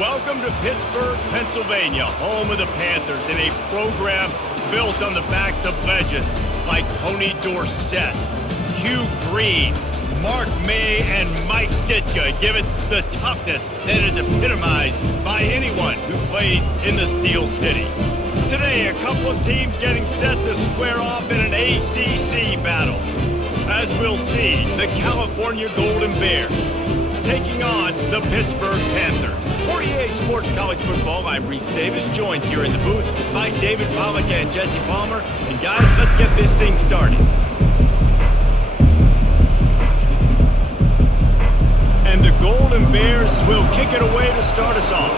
Welcome to Pittsburgh, Pennsylvania, home of the Panthers, in a program built on the backs of legends like Tony Dorsett, Hugh Green, Mark May, and Mike Ditka. Give it the toughness that is epitomized by anyone who plays in the Steel City. Today, a couple of teams getting set to square off in an ACC battle. As we'll see, the California Golden Bears taking on the Pittsburgh Panthers. For EA Sports College Football, I'm Reese Davis, joined here in the booth by David Pollack and Jesse Palmer. And guys, let's get this thing started. And the Golden Bears will kick it away to start us off.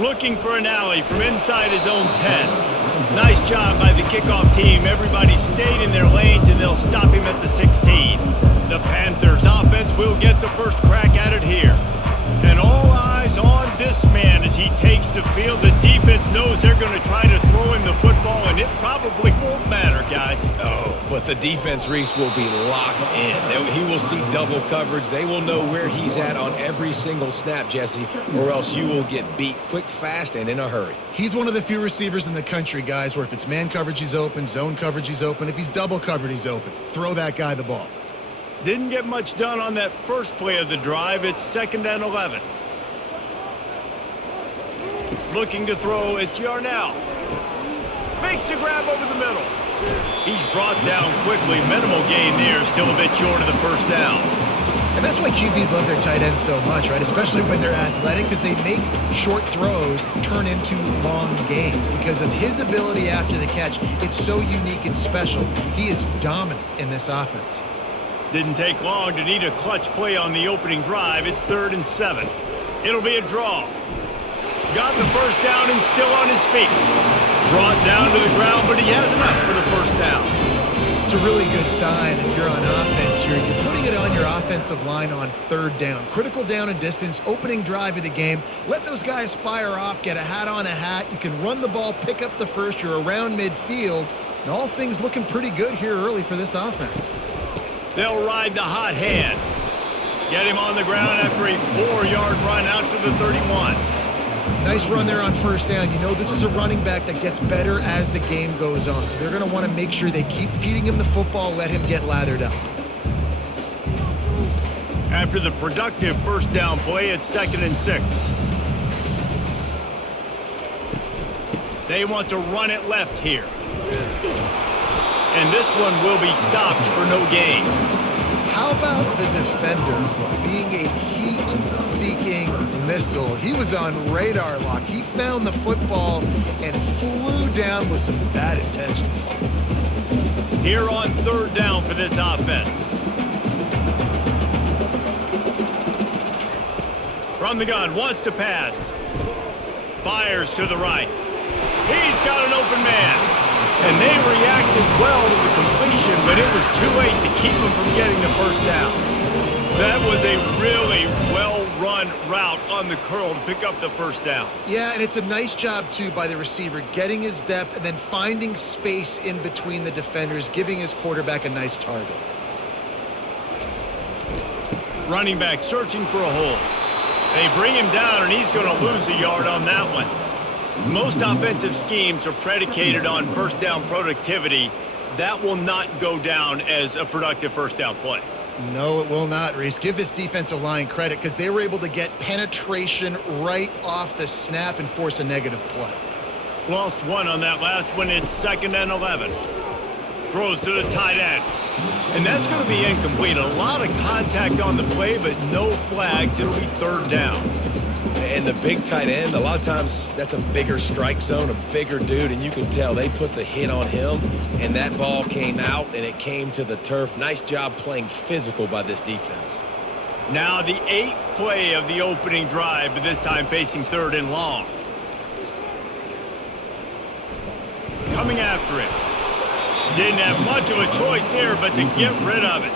Looking for an alley from inside his own 10. Nice job by the kickoff team. Everybody stayed in their lanes, and they'll stop him at the 16. The Panthers offense will get the first crack at it here. And all eyes on this man as he takes the field. The defense knows they're going to try to throw him the football, and it probably won't matter, guys. Oh, but the defense, Reese, will be locked in. He will see double coverage. They will know where he's at on every single snap, Jesse, or else you will get beat quick, fast, and in a hurry. He's one of the few receivers in the country, guys, where if it's man coverage, he's open, zone coverage, he's open. If he's double covered, he's open. Throw that guy the ball. Didn't get much done on that first play of the drive. It's 2nd and 11. Looking to throw, it's Yarnell. Makes the grab over the middle. He's brought down quickly. Minimal gain there, still a bit short of the first down. And that's why QBs love their tight ends so much, right? Especially when they're athletic, because they make short throws turn into long gains. Because of his ability after the catch, it's so unique and special. He is dominant in this offense. Didn't take long to need a clutch play on the opening drive. It's 3rd and 7. It'll be a draw. Got the first down and still on his feet. Brought down to the ground, but he has enough for the first down. It's a really good sign if you're on offense. You're putting it on your offensive line on 3rd down. Critical down and distance, opening drive of the game. Let those guys fire off, get a hat on a hat. You can run the ball, pick up the first. You're around midfield. And all things looking pretty good here early for this offense. They'll ride the hot hand. Get him on the ground after a 4-yard run out to the 31. Nice run there on first down. You know this is a running back that gets better as the game goes on. So they're going to want to make sure they keep feeding him the football, let him get lathered up. After the productive first down play, it's 2nd and 6. They want to run it left here. And this one will be stopped for no gain. How about the defender being a heat-seeking missile? He was on radar lock. He found the football and flew down with some bad intentions. Here on 3rd down for this offense. From the gun, wants to pass. Fires to the right. He's got an open man. And they reacted well to the completion, but it was too late to keep him from getting the first down. That was a really well-run route on the curl to pick up the first down. Yeah, and it's a nice job, too, by the receiver, getting his depth and then finding space in between the defenders, giving his quarterback a nice target. Running back searching for a hole. They bring him down, and he's going to lose a yard on that one. Most offensive schemes are predicated on first down productivity. That will not go down as a productive first down play. No, it will not, Reese. Give this defensive line credit because they were able to get penetration right off the snap and force a negative play. Lost one on that last one. It's 2nd and 11. Throws to the tight end. And that's going to be incomplete. A lot of contact on the play, but no flags. It'll be 3rd down. And the big tight end, a lot of times that's a bigger strike zone, a bigger dude, and you can tell they put the hit on him, and that ball came out, and it came to the turf. Nice job playing physical by this defense. Now the 8th play of the opening drive, but this time facing 3rd and long. Coming after it. Didn't have much of a choice there, but to get rid of it.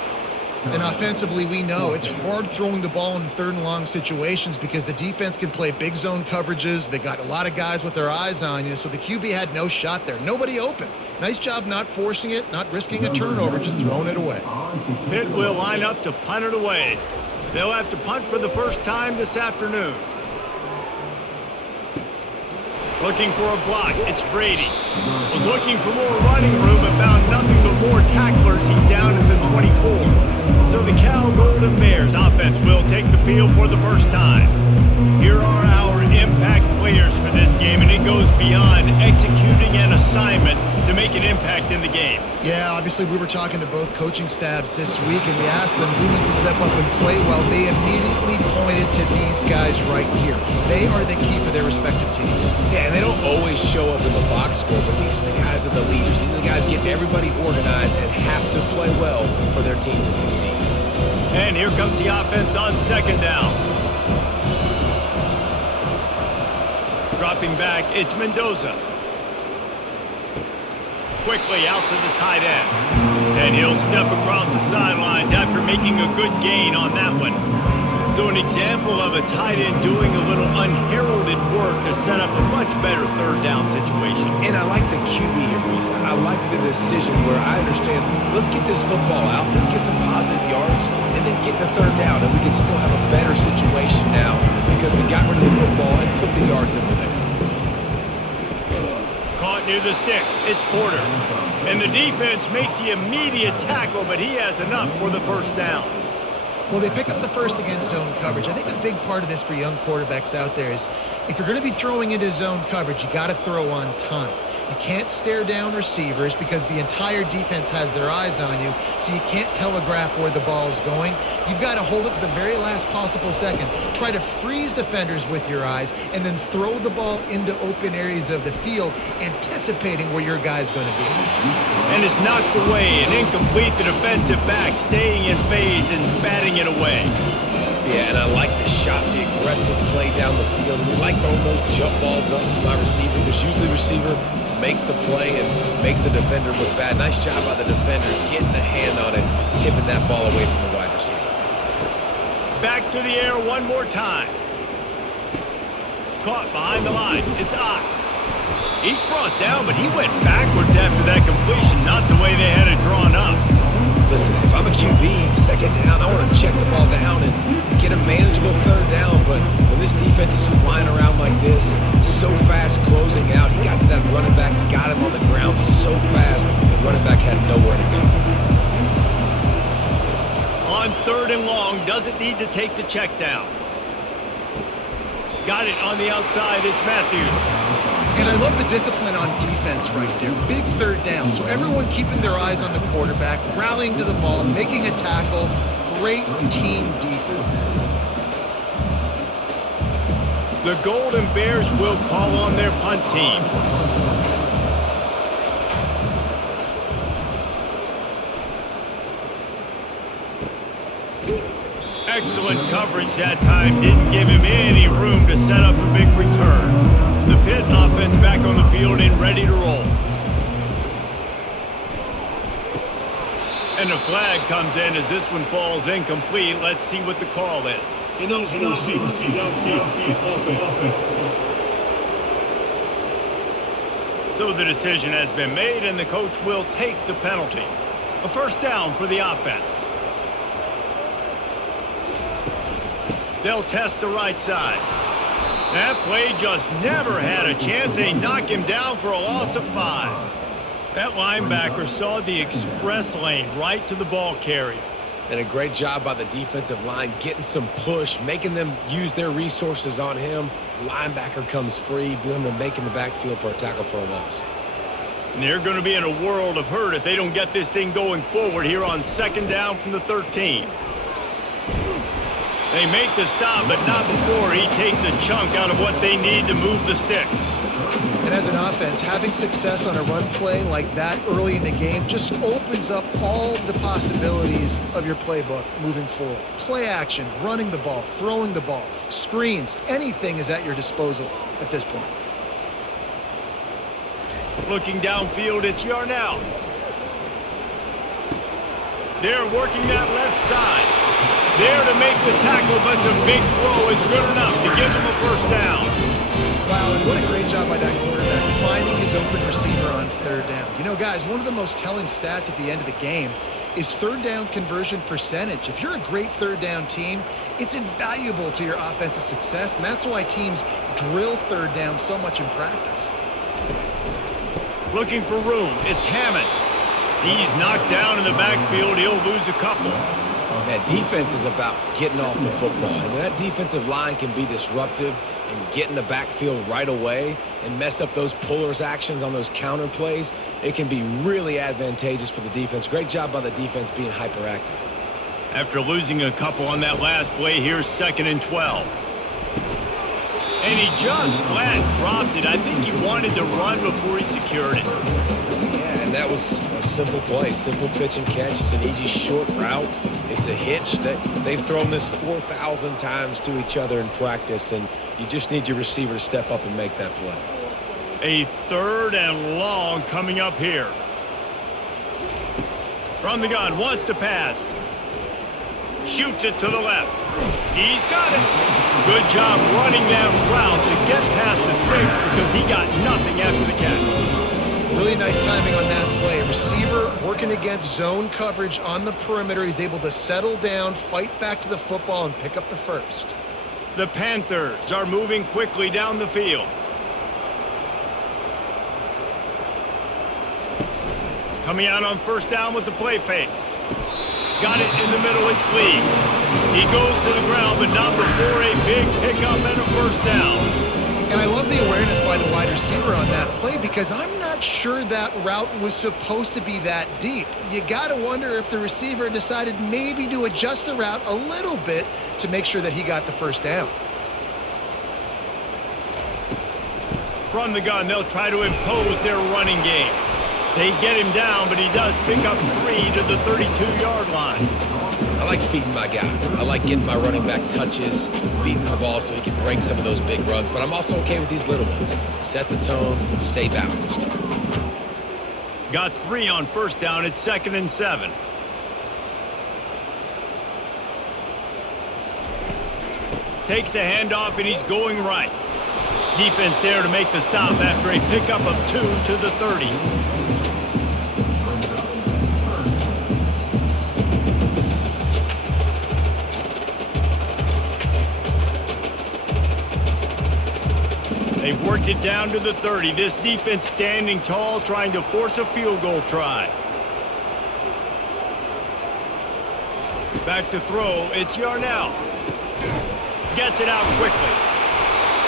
And offensively, we know it's hard throwing the ball in 3rd and long situations because the defense can play big zone coverages. They got a lot of guys with their eyes on you, so the QB had no shot there. Nobody open. Nice job not forcing it, not risking a turnover, just throwing it away. Pitt will line up to punt it away. They'll have to punt for the first time this afternoon. Looking for a block, it's Brady. Was looking for more running room but found nothing but more tacklers. He's down at the 24. So the Cal Golden Bears offense will take the field for the first time. Here are our impact players for this game, and it goes beyond executing an assignment to make an impact in the game. Yeah, obviously we were talking to both coaching staffs this week, and we asked them who needs to step up and play well. They immediately pointed to these guys right here. They are the key for their respective teams. Yeah, and they don't always show up in the box score, but these are the guys that are the leaders. These are the guys get everybody organized and have to play well for their team to succeed. And here comes the offense on second down. Dropping back, it's Mendoza. Quickly out to the tight end. And he'll step across the sidelines after making a good gain on that one. So an example of a tight end doing a little unheralded work to set up a much better third down situation. And I like the QB here, Reese. I like the decision where I understand, let's get this football out, let's get some positive yards, and then get to third down, and we can still have a better situation now because we got rid of the football and took the yards that were there. Caught near the sticks, it's Porter. And the defense makes the immediate tackle, but he has enough for the first down. Well, they pick up the first against zone coverage. I think a big part of this for young quarterbacks out there is if you're going to be throwing into zone coverage, you got to throw on time. You can't stare down receivers because the entire defense has their eyes on you, so you can't telegraph where the ball's going. You've got to hold it to the very last possible second. Try to freeze defenders with your eyes and then throw the ball into open areas of the field, anticipating where your guy's going to be. And it's knocked away and incomplete. The defensive back staying in phase and batting it away. Yeah, and I like the shot, the aggressive play down the field. We like throwing those jump balls up to my receiver because usually the receiver makes the play and makes the defender look bad. Nice job by the defender getting a hand on it, tipping that ball away from the wide receiver. Back to the air one more time. Caught behind the line. It's Ott. He's brought down, but he went backwards after that completion, not the way they had it drawn up. Listen, if I'm a QB, second down, I want to check the ball down and get a manageable third down. But when this defense is flying around like this, so fast closing out, he got to that running back, got him on the ground so fast, the running back had nowhere to go. On third and long, doesn't need to take the check down. Got it on the outside, it's Matthews. And I love the discipline on defense right there. Big third down. So everyone keeping their eyes on the quarterback, rallying to the ball, making a tackle. Great team defense. The Golden Bears will call on their punt team. Excellent coverage that time. Didn't give him any room to set up a big return. The Pitt offense back on the field and ready to roll. And a flag comes in as this one falls incomplete. Let's see what the call is. So the decision has been made and the coach will take the penalty. A first down for the offense. They'll test the right side. That play just never had a chance. They knock him down for a loss of 5. That linebacker saw the express lane right to the ball carrier. And a great job by the defensive line getting some push, making them use their resources on him. Linebacker comes free, boom, and making the backfield for a tackle for a loss. And they're going to be in a world of hurt if they don't get this thing going forward here on second down from the 13. They make the stop, but not before he takes a chunk out of what they need to move the sticks. And as an offense, having success on a run play like that early in the game just opens up all the possibilities of your playbook moving forward. Play action, running the ball, throwing the ball, screens, anything is at your disposal at this point. Looking downfield, it's Yarnell. They're working that left side. There to make the tackle, but the big throw is good enough to give them a first down. Wow, and what a great job by that quarterback finding his open receiver on third down. You know, guys, one of the most telling stats at the end of the game is third down conversion percentage. If you're a great third down team, it's invaluable to your offensive success, and that's why teams drill third down so much in practice. Looking for room. It's Hammond. He's knocked down in the backfield. He'll lose a couple. That defense is about getting off the football. And when that defensive line can be disruptive and get in the backfield right away and mess up those pullers actions on those counter plays, it can be really advantageous for the defense. Great job by the defense being hyperactive. After losing a couple on that last play, here's 2nd and 12. And he just flat dropped it. I think he wanted to run before he secured it. Yeah, and that was a simple play, simple pitch and catch. It's an easy short route. It's a hitch that they've thrown this 4,000 times to each other in practice, and you just need your receiver to step up and make that play. A 3rd and long coming up here. From the gun, wants to pass. Shoots it to the left. He's got it. Good job running that route to get past the sticks because he got nothing after the catch. Really nice timing on that play. Receiver working against zone coverage on the perimeter. He's able to settle down, fight back to the football, and pick up the first. The Panthers are moving quickly down the field. Coming out on 1st down with the play fake. Got it in the middle, it's Lee. He goes to the ground, but not before a big pickup and a 1st down. And I love the awareness by the wide receiver on that play because I'm not sure that route was supposed to be that deep. You got to wonder if the receiver decided maybe to adjust the route a little bit to make sure that he got the 1st down. From the gun, they'll try to impose their running game. They get him down, but he does pick up 3 to the 32-yard line. I like feeding my guy. I like getting my running back touches, feeding the ball so he can break some of those big runs. But I'm also okay with these little ones. Set the tone, stay balanced. Got 3 on 1st down. It's 2nd and 7. Takes the handoff, and he's going right. Defense there to make the stop after a pickup of 2 to the 30. They've worked it down to the 30. This defense standing tall, trying to force a field goal try. Back to throw. It's Yarnell. Gets it out quickly.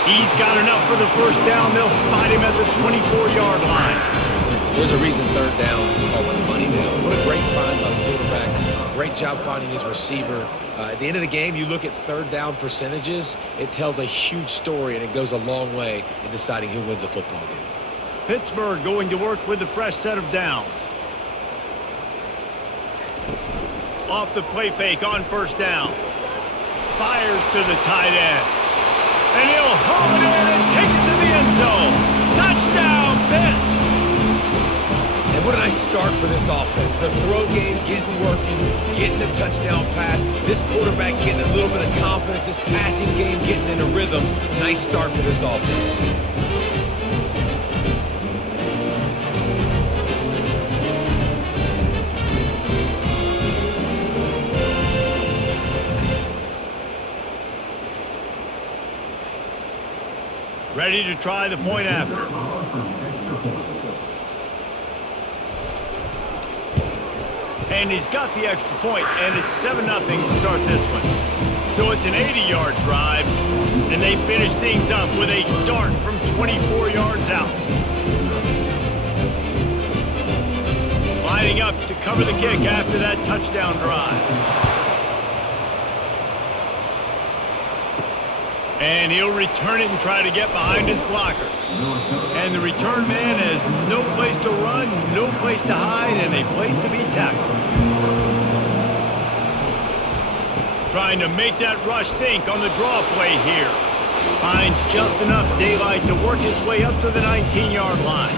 He's got enough for the 1st down. They'll spot him at the 24-yard line. There's a reason 3rd down is called the money down. What a great find by the quarterback. Great job finding his receiver. At the end of the game, you look at 3rd down percentages. It tells a huge story, and it goes a long way in deciding who wins a football game. Pittsburgh going to work with a fresh set of downs. Off the play fake on 1st down. Fires to the tight end. And he'll home it in and take it to the end zone. Touchdown, Pitt! And what a nice start for this offense. The throw game getting working, getting the touchdown pass. This quarterback getting a little bit of confidence. This passing game getting in a rhythm. Nice start for this offense. Ready to try the point after. And he's got the extra point, and it's 7-0 to start this one. So it's an 80-yard drive, and they finish things up with a dart from 24 yards out. Lining up to cover the kick after that touchdown drive. And he'll return it and try to get behind his blockers. And the return man has no place to run, no place to hide, and a place to be tackled. Trying to make that rush think on the draw play here. Finds just enough daylight to work his way up to the 19-yard line.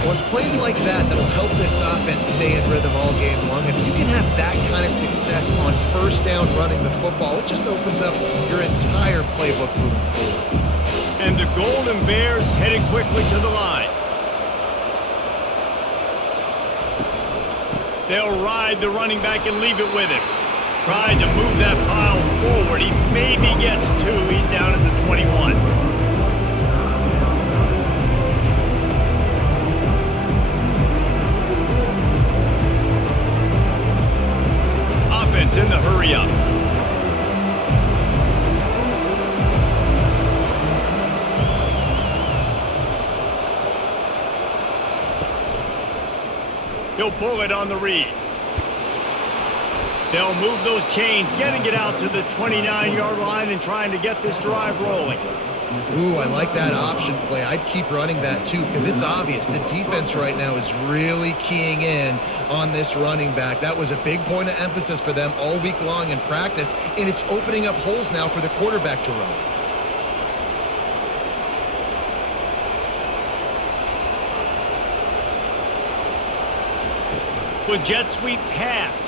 Well, it's plays like that that'll help this offense stay in rhythm all game long. If you can have that kind of success on first down running the football, it just opens up your entire playbook moving forward. And the Golden Bears headed quickly to the line. They'll ride the running back and leave it with him. Tried to move that pile forward. He maybe gets two. He's down at the 21. Offense in the hurry up. He'll pull it on the read. They'll move those chains, getting it out to the 29-yard line and trying to get this drive rolling. Ooh, I like that option play. I'd keep running that too because it's obvious the defense right now is really keying in on this running back. That was a big point of emphasis for them all week long in practice, and it's opening up holes now for the quarterback to run. With jet sweep pass.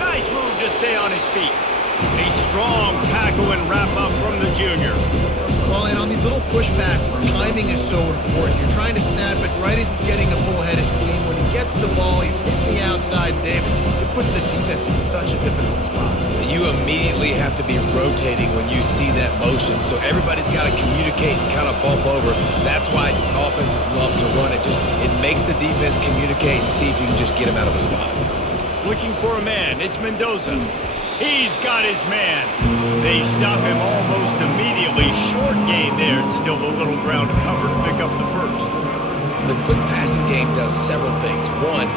Nice move to stay on his feet. A strong tackle and wrap up from the junior. Well, and on these little push passes, timing is so important. You're trying to snap it right as he's getting a full head of steam. When he gets the ball, he's hitting the outside, David. It puts the defense in such a difficult spot. You immediately have to be rotating when you see that motion, so everybody's got to communicate and kind of bump over. That's why offenses love to run it. It makes the defense communicate and see if you can just get him out of a spot. Looking for a man. It's Mendoza. He's got his man. They stop him almost immediately. Short gain there. And still a little ground to cover to pick up the first. The quick passing game does several things. One,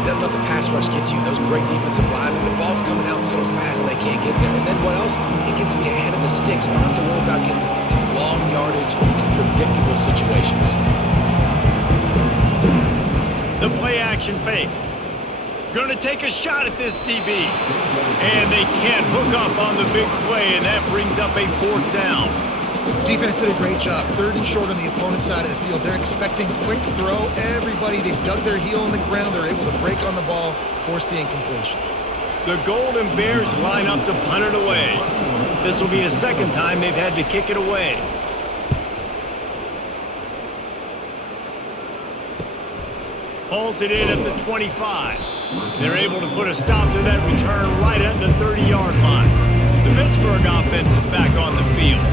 it doesn't let the pass rush get to you. Those great defensive linemen, the ball's coming out so fast they can't get there. And then what else? It gets me ahead of the sticks. I don't have to worry about getting in long yardage and predictable situations. The play action fake. Going to take a shot at this DB. And they can't hook up on the big play, and that brings up a fourth down. Defense did a great job. Third and short on the opponent's side of the field. They're expecting quick throw. Everybody, they dug their heel in the ground. They're able to break on the ball, force the incompletion. The Golden Bears line up to punt it away. This will be the second time they've had to kick it away. Pulls it in at the 25. They're able to put a stop to that return right at the 30-yard line. The Pittsburgh offense is back on the field.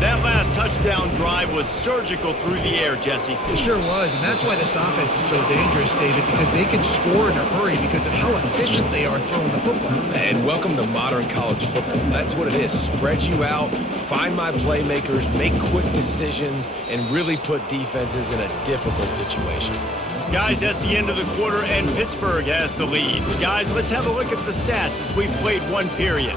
That last touchdown drive was surgical through the air, Jesse. It sure was, and that's why this offense is so dangerous, David, because they can score in a hurry because of how efficient they are throwing the football. And welcome to modern college football. That's what it is. Spread you out, find my playmakers, make quick decisions, and really put defenses in a difficult situation. Guys, that's the end of the quarter, and Pittsburgh has the lead. Guys, let's have a look at the stats as we've played one period.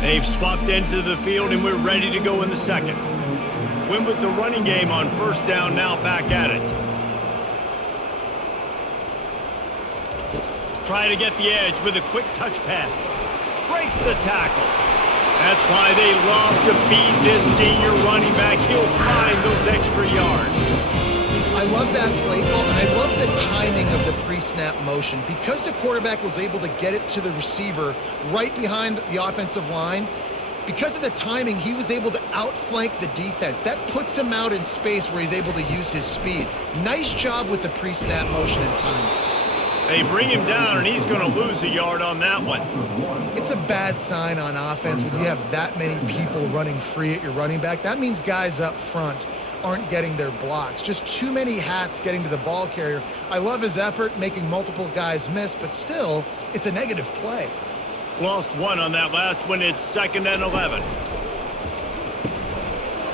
They've swapped ends of the field, and we're ready to go in the second. Win with the running game on first down, now back at it. Try to get the edge with a quick touch pass. Breaks the tackle. That's why they love to feed this senior running back. He'll find those extra yards. I love that play call, and I love the timing of the pre-snap motion. Because the quarterback was able to get it to the receiver right behind the offensive line, because of the timing, he was able to outflank the defense. That puts him out in space where he's able to use his speed. Nice job with the pre-snap motion and timing. They bring him down, and he's going to lose a yard on that one. It's a bad sign on offense when you have that many people running free at your running back. That means guys up front aren't getting their blocks. Just too many hats getting to the ball carrier. I love his effort, making multiple guys miss, but still, it's a negative play. Lost one on that last one. It's 2nd and 11.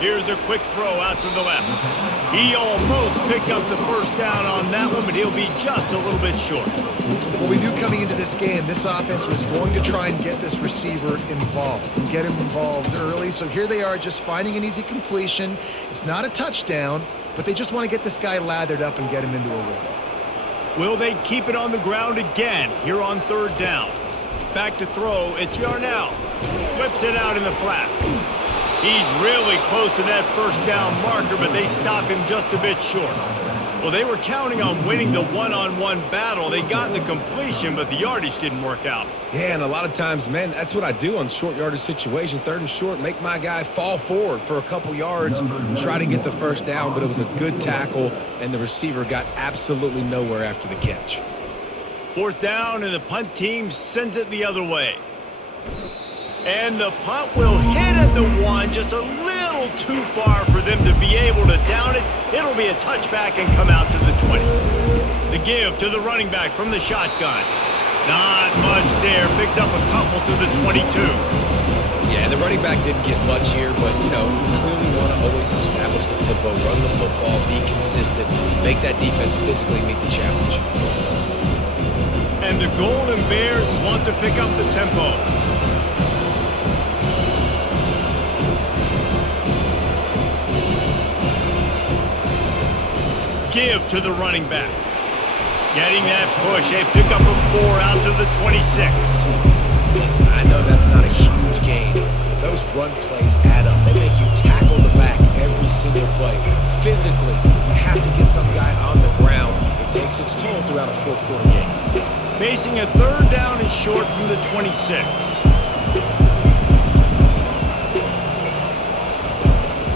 Here's a quick throw out to the left. He almost picked up the first down on that one, but he'll be just a little bit short. Well, we knew coming into this game, this offense was going to try and get this receiver involved and get him involved early. So here they are just finding an easy completion. It's not a touchdown, but they just want to get this guy lathered up and get him into a rhythm. Will they keep it on the ground again here on 3rd down? Back to throw. It's Yarnell. Flips it out in the flat. He's really close to that first down marker, but they stop him just a bit short. Well, they were counting on winning the one-on-one battle. They got the completion, but the yardage didn't work out. Yeah, and a lot of times, man, that's what I do on short yardage situation. 3rd and short, make my guy fall forward for a couple yards, try to get the first down, but it was a good tackle, and the receiver got absolutely nowhere after the catch. 4th down, and the punt team sends it the other way. And the punt will hit at the 1, just a little too far for them to be able to down it. It'll be a touchback and come out to the 20. The give to the running back from the shotgun. Not much there. Picks up a couple to the 22. Yeah, the running back didn't get much here, but, you know, you clearly want to always establish the tempo, run the football, be consistent, make that defense physically meet the challenge. And the Golden Bears want to pick up the tempo. Give to the running back. Getting that push. They pick up a 4 out to the 26. Listen, I know that's not a huge gain, but those run plays add up. They make you tackle the back every single play. Physically, you have to get some guy on the ground. It takes its toll throughout a 4th quarter game. Facing a 3rd down and short from the 26.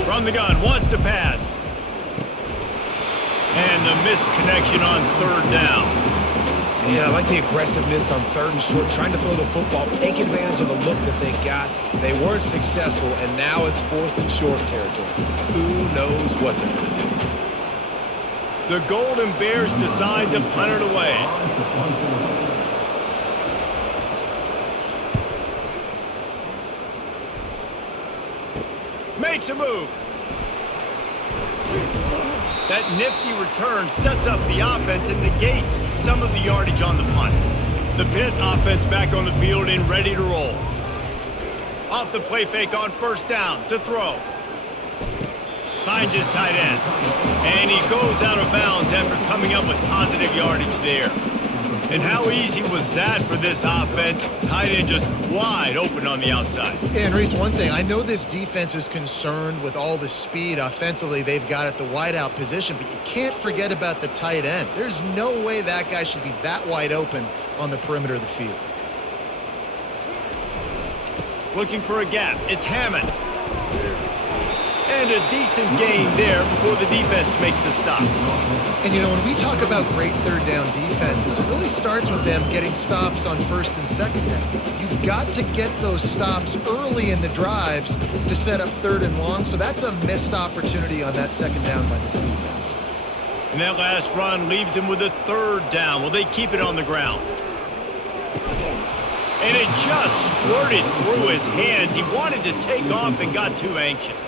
From the gun, wants to pass. And the missed connection on 3rd down. Yeah, I like the aggressiveness on 3rd and short, trying to throw the football, take advantage of the look that they got. They weren't successful, and now it's 4th and short territory. Who knows what they're going to do? The Golden Bears decide to punt it away. Makes a move. That nifty return sets up the offense and negates some of the yardage on the punt. The Pitt offense back on the field and ready to roll. Off the play fake on 1st down to throw. Finds his tight end. And he goes out of bounds after coming up with positive yardage there. And how easy was that for this offense? Tight end just wide open on the outside. Yeah, and Reese, one thing, I know this defense is concerned with all the speed offensively they've got at the wideout position, but you can't forget about the tight end. There's no way that guy should be that wide open on the perimeter of the field. Looking for a gap. It's Hammond. And a decent gain there before the defense makes the stop. And, you know, when we talk about great 3rd down defenses, it really starts with them getting stops on 1st and 2nd down. You've got to get those stops early in the drives to set up 3rd and long, so that's a missed opportunity on that 2nd down by this defense. And that last run leaves him with a 3rd down. Will they keep it on the ground? And it just squirted through his hands. He wanted to take off and got too anxious.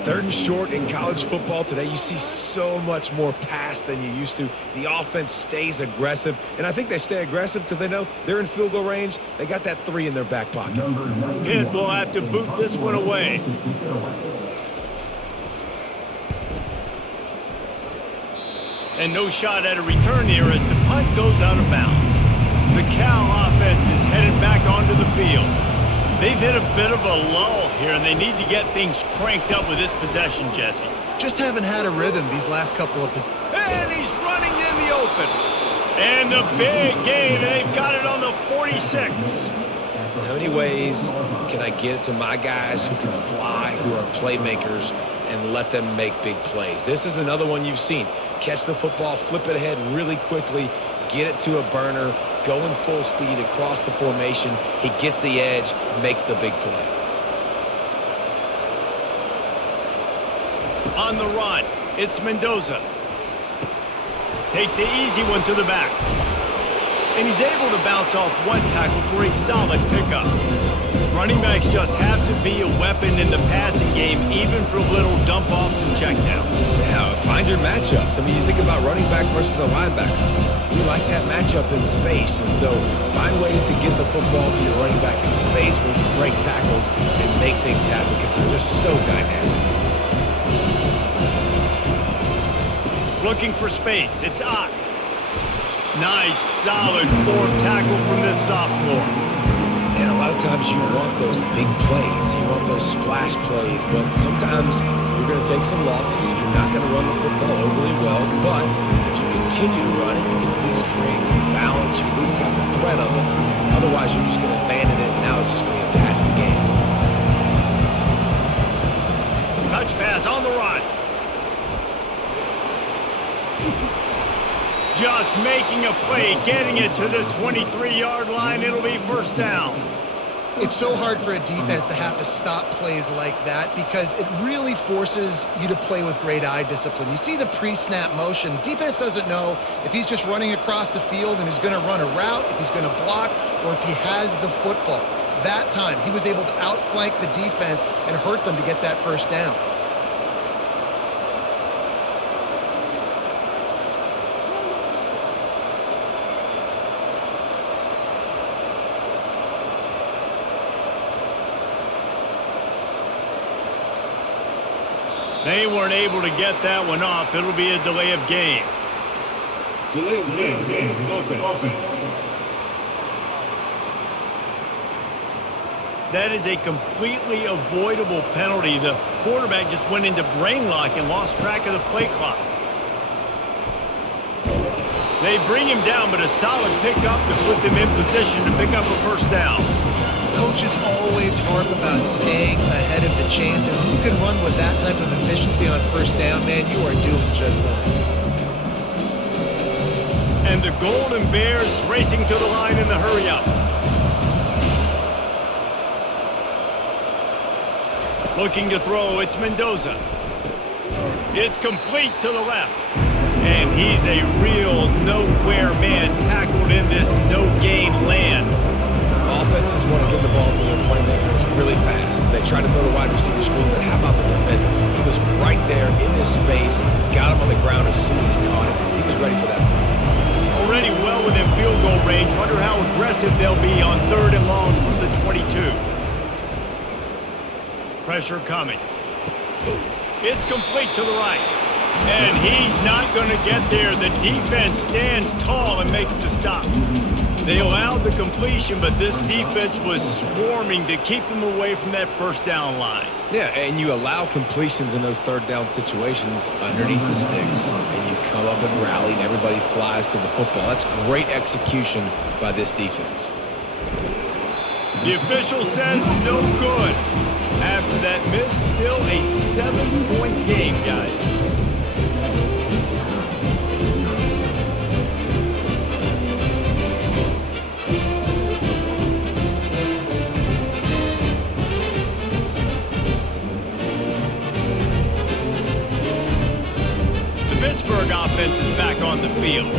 3rd and short in college football today, you see so much more pass than you used to. The offense stays aggressive, and I think they stay aggressive because they know they're in field goal range. They got that 3 in their back pocket. Pitt will have to boot this one away. And no shot at a return here as the punt goes out of bounds. The Cal offense is headed back onto the field. They've hit a bit of a lull here, and they need to get things cranked up with this possession, Jesse. Just haven't had a rhythm these last couple of possessions. And he's running in the open. And the big gain, and they've got it on the 46. How many ways can I get it to my guys who can fly, who are playmakers, and let them make big plays? This is another one you've seen. Catch the football, flip it ahead really quickly, get it to a burner, going full speed across the formation. He gets the edge, makes the big play. On the run, it's Mendoza. Takes the easy one to the back. And he's able to bounce off one tackle for a solid pickup. Running backs just have to be a weapon in the passing game, even for little dump-offs and checkdowns. Yeah, find your matchups. I mean, you think about running back versus a linebacker. We like that matchup in space, and so find ways to get the football to your running back in space where you can break tackles and make things happen because they're just so dynamic. Looking for space, it's Ott. Nice, solid form tackle from this sophomore. And a lot lot of times you want those big plays. You want those splash plays. But sometimes you're going to take some losses. You're not going to run the football overly well. But if you continue to run it, you can at least create some balance. You at least have the threat of it. Otherwise, you're just going to abandon it, and now it's just going to be a passing game. Touch pass on the run. Just making a play, getting it to the 23-yard line. It'll be first down. It's so hard for a defense to have to stop plays like that because it really forces you to play with great eye discipline. You see the pre-snap motion. Defense doesn't know if he's just running across the field and is going to run a route, if he's going to block, or if he has the football. That time, he was able to outflank the defense and hurt them to get that first down. They weren't able to get that one off. It'll be a delay of game. Delay of game. Offense. That is a completely avoidable penalty. The quarterback just went into brain lock and lost track of the play clock. They bring him down, but a solid pickup to put them in position to pick up a first down. Coaches always harp about staying ahead of the chains, and who can run with that type of efficiency on first down, man, you are doing just that. And the Golden Bears racing to the line in the hurry-up. Looking to throw, it's Mendoza. It's complete to the left. And he's a real nowhere man tackled in this no-gain land. Offenses want to get the ball to their playmakers really fast. They try to throw the wide receiver screen, but how about the defender? He was right there in his space, got him on the ground as soon as he caught it. He was ready for that play. Already well within field goal range. Wonder how aggressive they'll be on 3rd and long from the 22. Pressure coming. It's complete to the right. And he's not going to get there. The defense stands tall and makes the stop. They allowed the completion, but this defense was swarming to keep them away from that first down line. Yeah, and you allow completions in those 3rd down situations underneath the sticks, and you come up and rally, and everybody flies to the football. That's great execution by this defense. The official says no good. After that miss, still a 7-point game, guys. Pittsburgh offense is back on the field.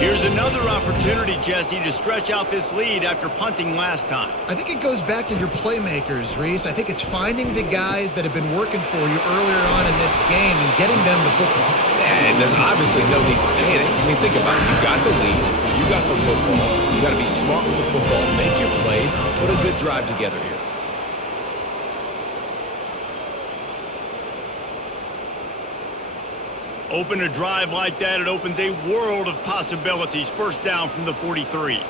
Here's another opportunity, Jesse, to stretch out this lead after punting last time. I think it goes back to your playmakers, Reese. I think it's finding the guys that have been working for you earlier on in this game and getting them the football. And there's obviously no need to panic. I mean, think about it. You got the lead. You got the football. You got to be smart with the football, make your plays, put a good drive together here. Open a drive like that, it opens a world of possibilities. First down from the 43.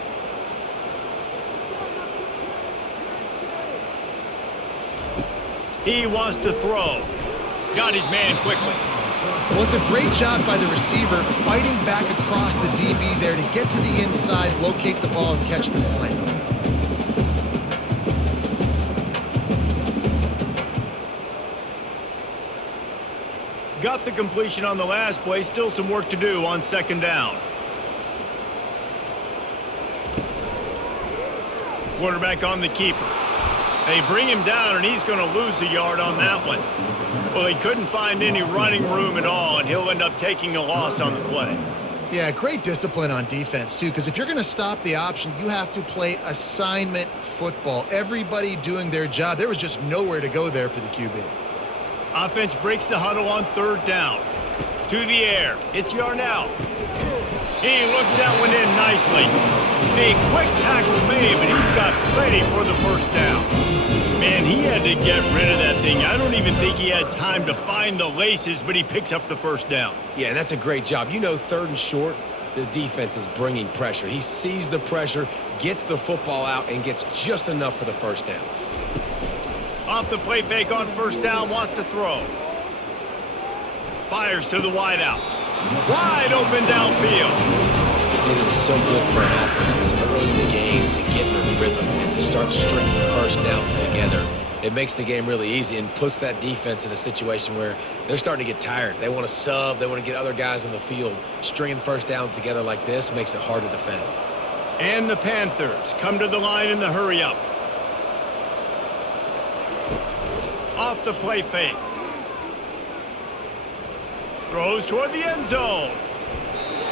He wants to throw. Got his man quickly. Well, it's a great job by the receiver fighting back across the DB there to get to the inside, locate the ball, and catch the slant. Got the completion on the last play. Still some work to do on 2nd down. Quarterback on the keeper. They bring him down, and he's going to lose a yard on that one. Well, he couldn't find any running room at all, and he'll end up taking a loss on the play. Yeah, great discipline on defense, too, because if you're going to stop the option, you have to play assignment football. Everybody doing their job. There was just nowhere to go there for the QB. Offense breaks the huddle on 3rd down. To the air. It's Yarnell. He looks that one in nicely. A quick tackle made, but he's got plenty for the first down. Man, he had to get rid of that thing. I don't even think he had time to find the laces, but he picks up the first down. Yeah, and that's a great job. You know, 3rd and short, the defense is bringing pressure. He sees the pressure, gets the football out, and gets just enough for the first down. Off the play fake on first down, wants to throw. Fires to the wide out. Wide open downfield. It is so good for an offense early in the game to get in a rhythm and to start stringing first downs together. It makes the game really easy and puts that defense in a situation where they're starting to get tired. They want to sub. They want to get other guys in the field. Stringing first downs together like this makes it hard to defend. And the Panthers come to the line in the hurry-up. Off the play fake. Throws toward the end zone.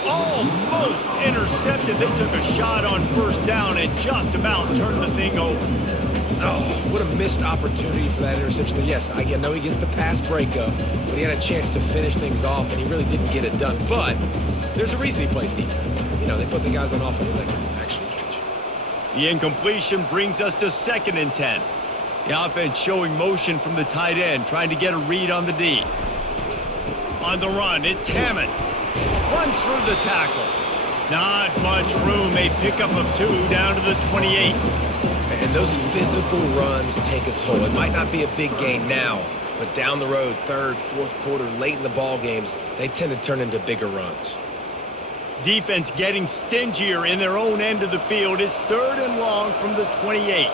Almost intercepted. They took a shot on first down and just about turned the thing over. Oh, what a missed opportunity for that interception. Yes, I know he gets the pass breakup, but he had a chance to finish things off, and he really didn't get it done. But there's a reason he plays defense. You know, they put the guys on offense that can actually catch. The incompletion brings us to 2nd and 10. The offense showing motion from the tight end, trying to get a read on the D. On the run, it's Hammond. Runs through the tackle. Not much room. A pickup of 2 down to the 28. And those physical runs take a toll. It might not be a big gain now, but down the road, 3rd, 4th quarter, late in the ball games, they tend to turn into bigger runs. Defense getting stingier in their own end of the field. It's 3rd and long from the 28.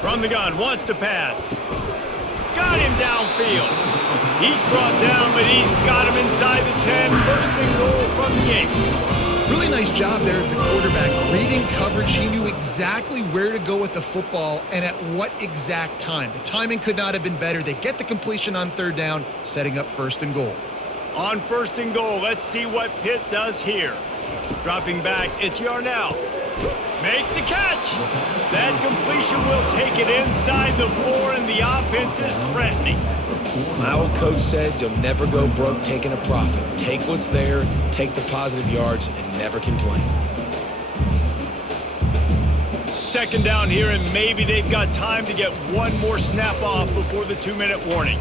From the gun, wants to pass. Got him downfield. He's brought down, but he's got him inside the 10. 1st and goal from the 8. Really nice job there of the quarterback. Reading coverage, he knew exactly where to go with the football and at what exact time. The timing could not have been better. They get the completion on 3rd down, setting up 1st and goal. On 1st and goal, let's see what Pitt does here. Dropping back, it's Yarnell. Makes the catch. That completion will take it inside the 4, and the offense is threatening. My old coach said you'll never go broke taking a profit. Take what's there, take the positive yards, and never complain. 2nd down here, and maybe they've got time to get one more snap off before the 2-minute warning.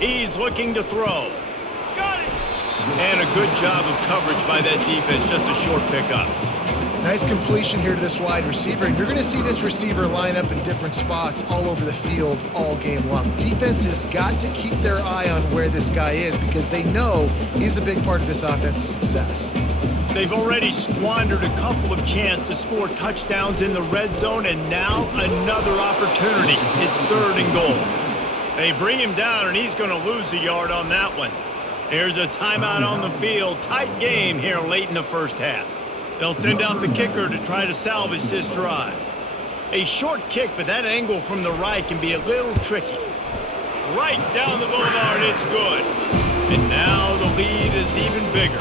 He's looking to throw. Got it! And a good job of coverage by that defense, just a short pickup. Nice completion here to this wide receiver. And you're going to see this receiver line up in different spots all over the field all game long. Defense has got to keep their eye on where this guy is because they know he's a big part of this offense's success. They've already squandered a couple of chances to score touchdowns in the red zone, and now another opportunity. It's 3rd and goal. They bring him down, and he's going to lose a yard on that one. There's a timeout on the field. Tight game here late in the 1st half. They'll send out the kicker to try to salvage this drive. A short kick, but that angle from the right can be a little tricky. Right down the boulevard, it's good. And now the lead is even bigger.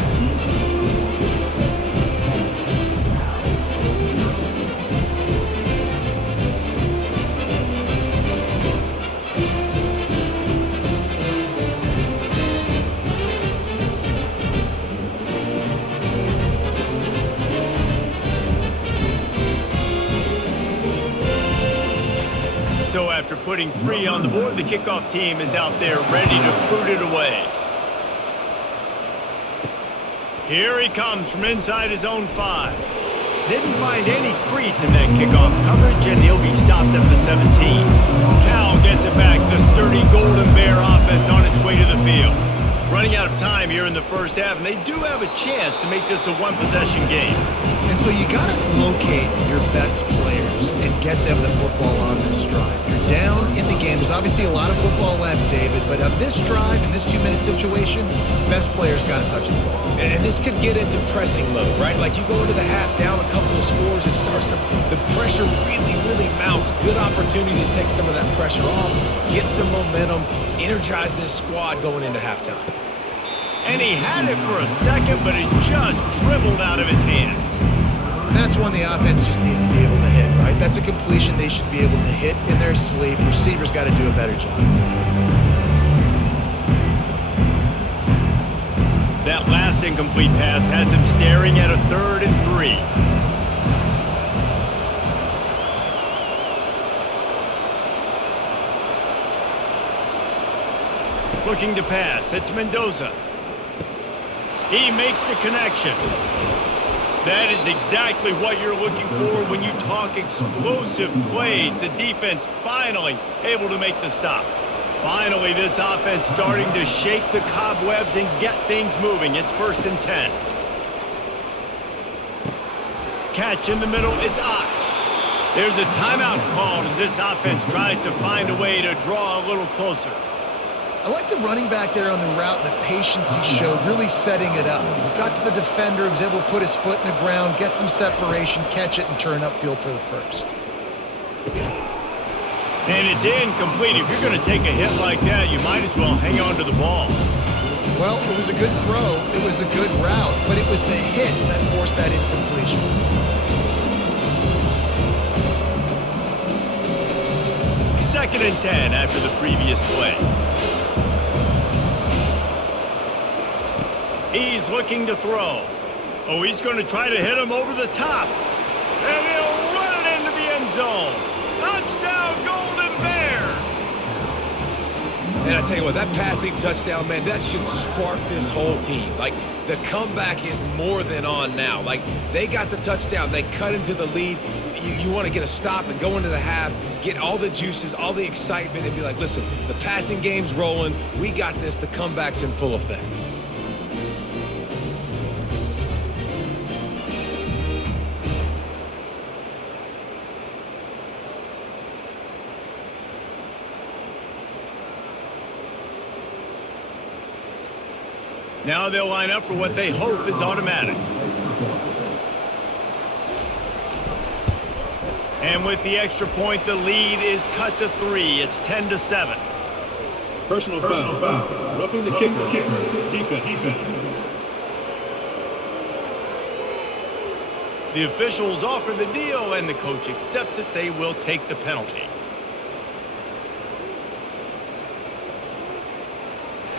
So after putting 3 on the board, the kickoff team is out there ready to boot it away. Here he comes from inside his own 5. Didn't find any crease in that kickoff coverage, and he'll be stopped at the 17. Cal gets it back. The sturdy Golden Bear offense on its way to the field. Running out of time here in the 1st half, and they do have a chance to make this a one-possession game. And so you got to locate your best players and get them the football on this drive. You're down in the game. There's obviously a lot of football left, David, but on this drive, in this 2-minute situation, best players got to touch the ball. And this could get into pressing mode, right? Like you go into the half down a couple of scores, it starts to, the pressure really mounts. Good opportunity to take some of that pressure off, get some momentum, energize this squad going into halftime. And he had it for a second, but it just dribbled out of his hands. And that's one the offense just needs to be able to hit, right? That's a completion they should be able to hit in their sleep. Receivers got to do a better job. That last first incomplete pass has him staring at a 3rd and 3. Looking to pass, it's Mendoza. He makes the connection. That is exactly what you're looking for when you talk explosive plays. The defense finally able to make the stop. Finally, this offense starting to shake the cobwebs and get things moving. It's 1st and 10. Catch in the middle, it's Ott. There's a timeout called as this offense tries to find a way to draw a little closer. I like the running back there on the route and the patience he showed, really setting it up. He got to the defender, was able to put his foot in the ground, get some separation, catch it, and turn upfield for the first. And it's incomplete. If you're going to take a hit like that, you might as well hang on to the ball. Well, it was a good throw, it was a good route, but it was the hit that forced that incompletion. Second and 10 after the previous play. He's looking to throw. Oh, he's going to try to hit him over the top. And he'll run it into the end zone. Touchdown, Golden Bears! And I tell you what, that passing touchdown, man, that should spark this whole team. Like, the comeback is more than on now. Like, they got the touchdown. They cut into the lead. You want to get a stop and go into the half, get all the juices, all the excitement, and be like, listen, the passing game's rolling. We got this. The comeback's in full effect. Now they'll line up for what they hope is automatic. And with the extra point, the lead is cut to 3. It's 10-7. Personal foul. Roughing the kicker. Defense. The officials offer the deal, and the coach accepts it. They will take the penalty.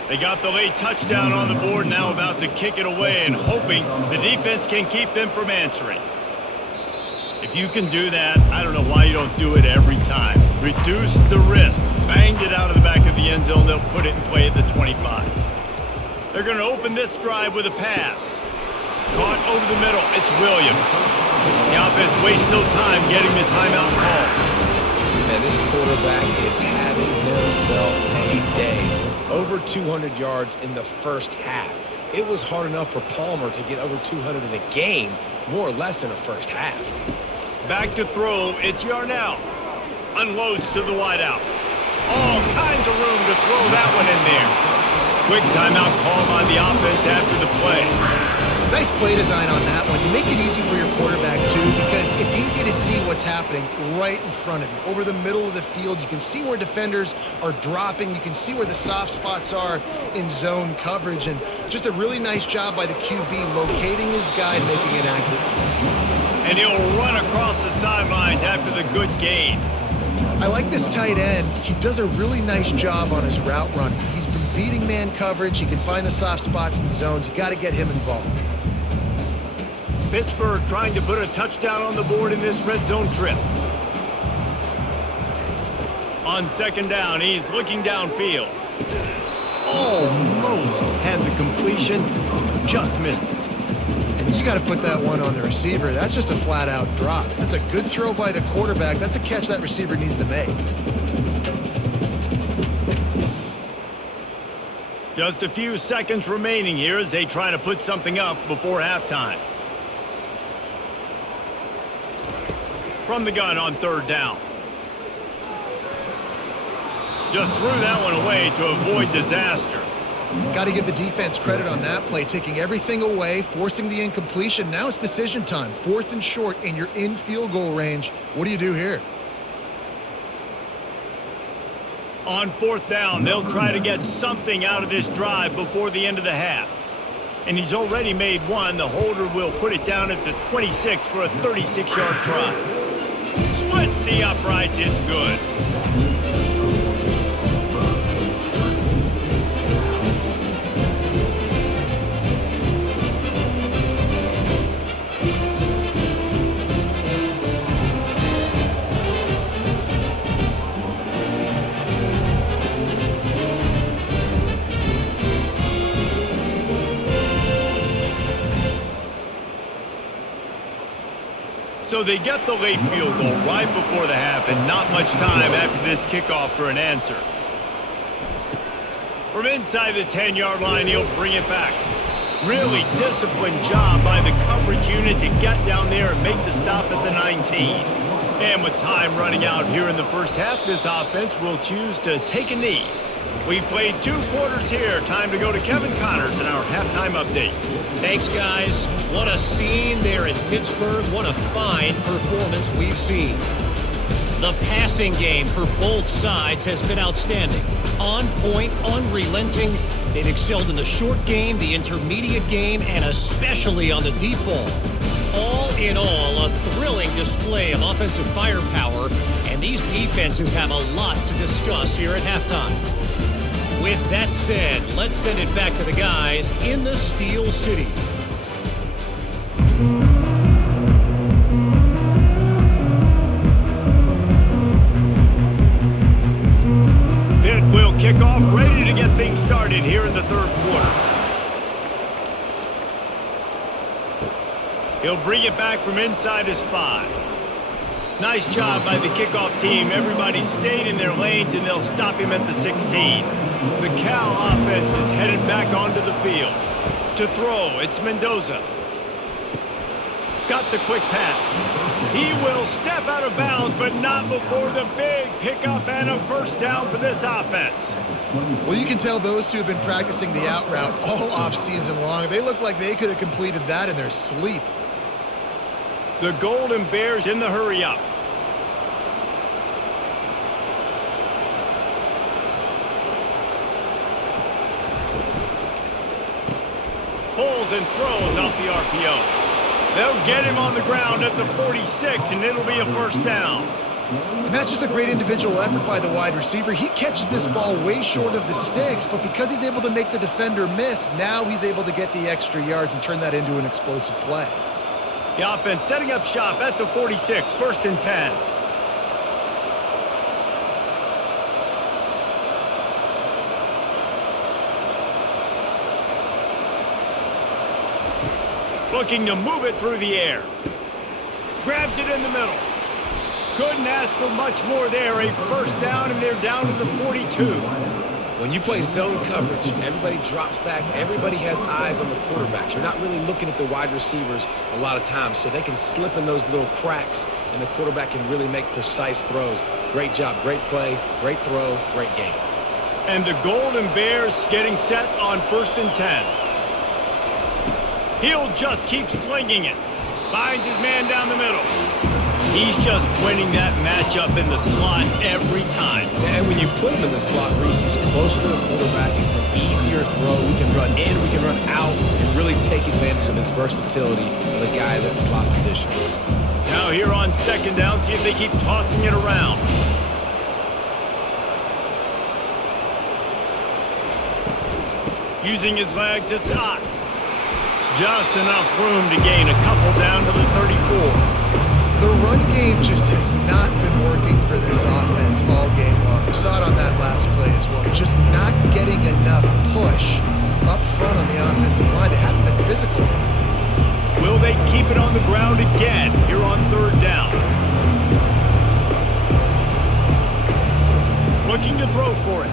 They got the late touchdown on the board, now about to kick it away and hoping the defense can keep them from answering. If you can do that, I don't know why you don't do it every time. Reduce the risk. Banged it out of the back of the end zone. They'll put it in play at the 25. They're going to open this drive with a pass. Caught over the middle. It's Williams. The offense wastes no time getting the timeout call. Man, this quarterback is having himself a day. Over 200 yards in the first half. It was hard enough for Palmer to get over 200 in a game, more or less in a first half. Back to throw, it's Yarnell. Unloads to the wideout. All kinds of room to throw that one in there. Quick timeout call on the offense after the play. Nice play design on that one. You make it easy for your quarterback, too, because it's easy to see what's happening right in front of you. Over the middle of the field, you can see where defenders are dropping. You can see where the soft spots are in zone coverage. And just a really nice job by the QB locating his guy and making it accurate. And he'll run across the sidelines after the good gain. I like this tight end. He does a really nice job on his route running. He's been beating man coverage. He can find the soft spots in zones. You got to get him involved. Pittsburgh trying to put a touchdown on the board in this red zone trip. On second down, he's looking downfield. Almost had the completion, just missed it. And you got to put that one on the receiver. That's just a flat-out drop. That's a good throw by the quarterback. That's a catch that receiver needs to make. Just a few seconds remaining here as they try to put something up before halftime. From the gun on third down. Just threw that one away to avoid disaster. Got to give the defense credit on that play, taking everything away, forcing the incompletion. Now it's decision time. 4th and short, and you're in field goal range. What do you do here? On fourth down, they'll try to get something out of this drive before the end of the half. And he's already made one. The holder will put it down at the 26 for a 36-yard try. Splits the uprights. It's good. So they get the late field goal right before the half and not much time after this kickoff for an answer. From inside the 10-yard line, he'll bring it back. Really disciplined job by the coverage unit to get down there and make the stop at the 19. And with time running out here in the first half, this offense will choose to take a knee. We've played 2 quarters here. Time to go to Kevin Connors in our halftime update. Thanks, guys. What a scene there in Pittsburgh. What a fine performance we've seen. The passing game for both sides has been outstanding. On point, unrelenting. They've excelled in the short game, the intermediate game, and especially on the deep ball. All in all, a thrilling display of offensive firepower, and these defenses have a lot to discuss here at halftime. With that said, let's send it back to the guys in the Steel City. Pitt will kick off, ready to get things started here in the third quarter. He'll bring it back from inside his 5. Nice job by the kickoff team. Everybody stayed in their lanes, and they'll stop him at the 16. The Cal offense is headed back onto the field. To throw, it's Mendoza. Got the quick pass. He will step out of bounds, but not before the big pickup and a first down for this offense. Well, you can tell those two have been practicing the out route all off-season long. They look like they could have completed that in their sleep. The Golden Bears in the hurry-up. Pulls and throws off the RPO. They'll get him on the ground at the 46, and it'll be a first down. And that's just a great individual effort by the wide receiver. He catches this ball way short of the sticks, but because he's able to make the defender miss, now he's able to get the extra yards and turn that into an explosive play. The offense setting up shop at the 46, first and 10. Looking to move it through the air. Grabs it in the middle. Couldn't ask for much more there. A first down, and they're down to the 42. When you play zone coverage, everybody drops back. Everybody has eyes on the quarterbacks. You're not really looking at the wide receivers a lot of times, so they can slip in those little cracks, and the quarterback can really make precise throws. Great job, great play, great throw, great game. And the Golden Bears getting set on first and 10. He'll just keep slinging it. Finds his man down the middle. He's just winning that matchup in the slot every time. And when you put him in the slot, Reese, he's closer to the quarterback. It's an easier throw. We can run in, we can run out, and really take advantage of his versatility of the guy that's slot position. Now here on second down, see if they keep tossing it around. Using his legs, it's Ott. Just enough room to gain a couple down to the 34. The run game just has not been working for this offense all game long. We saw it on that last play as well. Just not getting enough push up front on the offensive line. They haven't been physical. Will they keep it on the ground again here on third down? Looking to throw for it.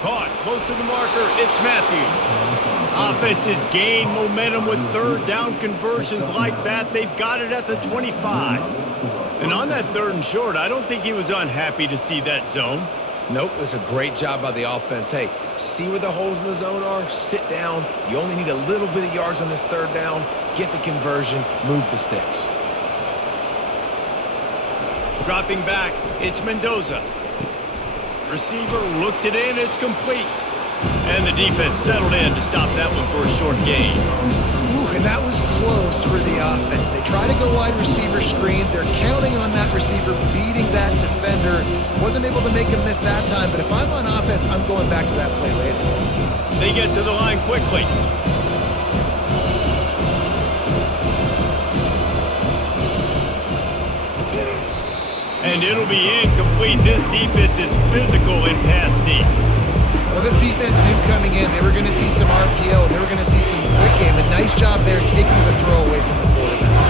Caught close to the marker. It's Matthews. Offenses gain momentum with third down conversions like that. They've got it at the 25. And on that third and short, I don't think he was unhappy to see that zone. Nope, it was a great job by the offense. Hey, see where the holes in the zone are? Sit down. You only need a little bit of yards on this third down. Get the conversion. Move the sticks. Dropping back, it's Mendoza. Receiver looks it in, it's complete. And the defense settled in to stop that one for a short gain. Ooh, and that was close for the offense. They try to go wide receiver screen. They're counting on that receiver beating that defender. Wasn't able to make him miss that time, but if I'm on offense, I'm going back to that play later. They get to the line quickly. And it'll be incomplete. This defense is physical and pass deep. Well, this defense knew coming in they were going to see some RPO and they were going to see some quick game. A nice job there taking the throw away from the quarterback.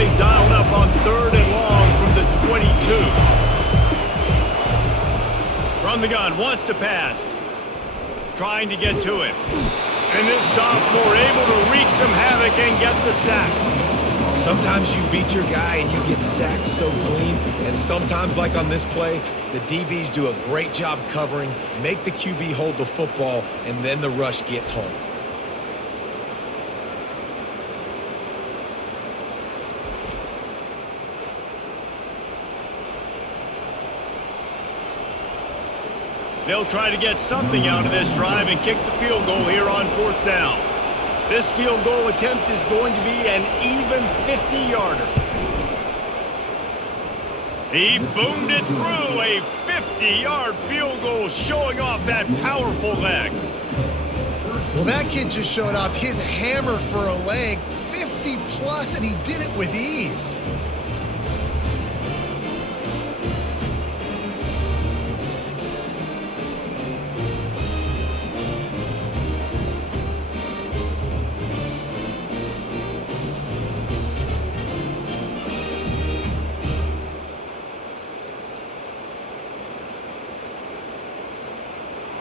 they've dialed up on 3rd and long from the 22. From the gun, wants to pass. Trying to get to him. And this sophomore able to wreak some havoc and get the sack. Sometimes you beat your guy and you get sacked so clean, and sometimes, like on this play, the DBs do a great job covering, make the QB hold the football, and then the rush gets home. They'll try to get something out of this drive and kick the field goal here on 4th down. This field goal attempt is going to be an even 50-yarder. He boomed it through, a 50-yard field goal showing off that powerful leg. Well, that kid just showed off his hammer for a leg, 50-plus, and he did it with ease.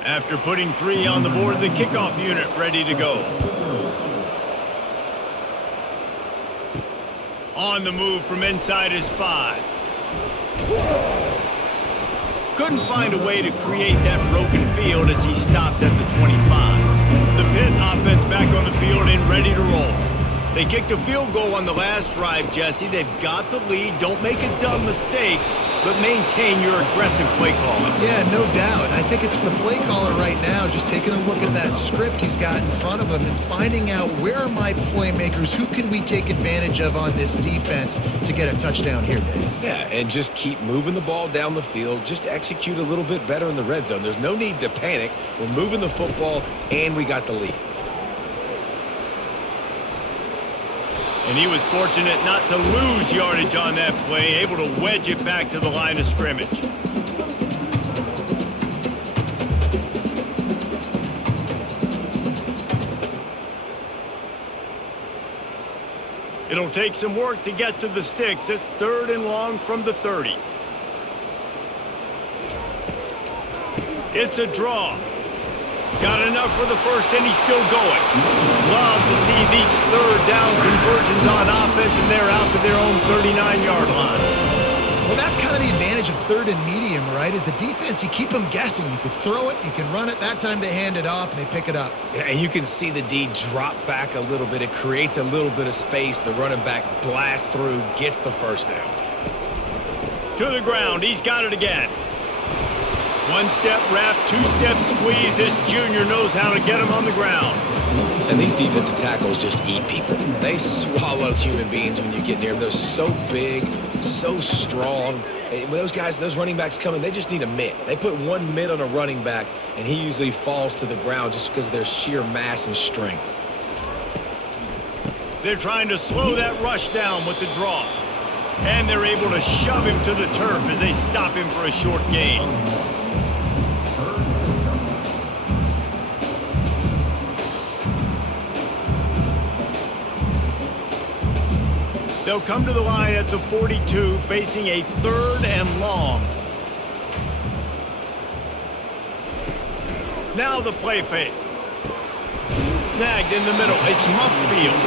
After putting 3 on the board, the kickoff unit ready to go. On the move from inside his 5. Couldn't find a way to create that broken field as he stopped at the 25. The Pitt offense back on the field and ready to roll. They kicked a field goal on the last drive, Jesse. They've got the lead. Don't make a dumb mistake, but maintain your aggressive play calling. Yeah, no doubt. I think it's from the play caller right now, just taking a look at that script he's got in front of him and finding out where are my playmakers, who can we take advantage of on this defense to get a touchdown here, Dave. Yeah, and just keep moving the ball down the field. Just execute a little bit better in the red zone. There's no need to panic. We're moving the football, and we got the lead. And he was fortunate not to lose yardage on that play, able to wedge it back to the line of scrimmage. It'll take some work to get to the sticks. It's 3rd and long from the 30. It's a draw. Got enough for the first, and he's still going. Love to see these 3rd down conversions on offense, and they're out to their own 39-yard line. Well, that's kind of the advantage of 3rd and medium, right? Is the defense, you keep them guessing. You could throw it, you can run it. That time they hand it off, and they pick it up. Yeah, and you can see the D drop back a little bit. It creates a little bit of space. The running back blasts through, gets the first down. To the ground. He's got it again. 1-step wrap, 2-step squeeze. This junior knows how to get him on the ground. And these defensive tackles just eat people. They swallow human beings when you get near them. They're so big, so strong. When those guys, those running backs come in, they just need a mitt. They put one mitt on a running back, and he usually falls to the ground just because of their sheer mass and strength. They're trying to slow that rush down with the draw. And they're able to shove him to the turf as they stop him for a short gain. They'll come to the line at the 42, facing a 3rd and long. Now the play fake. Snagged in the middle. It's Muckfield.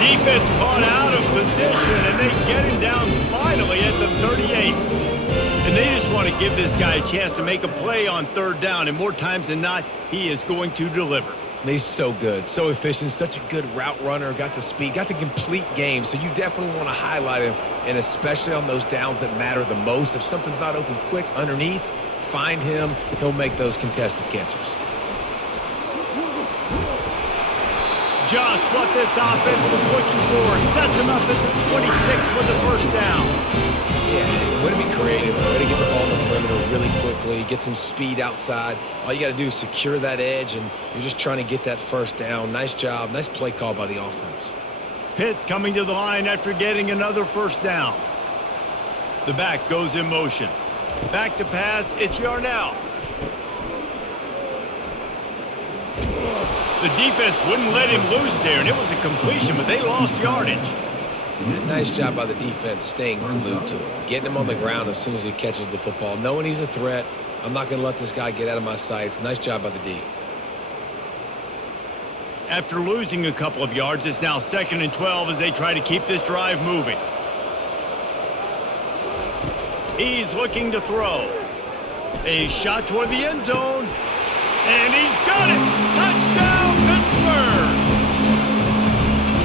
Defense caught out of position, and they get him down finally at the 38. And they just want to give this guy a chance to make a play on 3rd down, and more times than not, he is going to deliver. He's so good, so efficient, such a good route runner, got the speed, got the complete game, so you definitely want to highlight him, and especially on those downs that matter the most. If something's not open quick underneath, find him. He'll make those contested catches. Just what this offense was looking for. Sets him up at the 26 with the first down. Yeah, way to be creative, way to get the ball on the perimeter really quickly, get some speed outside. All you got to do is secure that edge, and you're just trying to get that first down. Nice job, nice play call by the offense. Pitt coming to the line after getting another first down. The back goes in motion. Back to pass, it's Yarnell. The defense wouldn't let him loose there, and it was a completion, but they lost yardage. Nice job by the defense staying glued to him, getting him on the ground as soon as he catches the football, knowing he's a threat. I'm not going to let this guy get out of my sights. Nice job by the D. After losing a couple of yards, it's now 2nd and 12 as they try to keep this drive moving. He's looking to throw. A shot toward the end zone. And he's got it! Touchdown, Pittsburgh!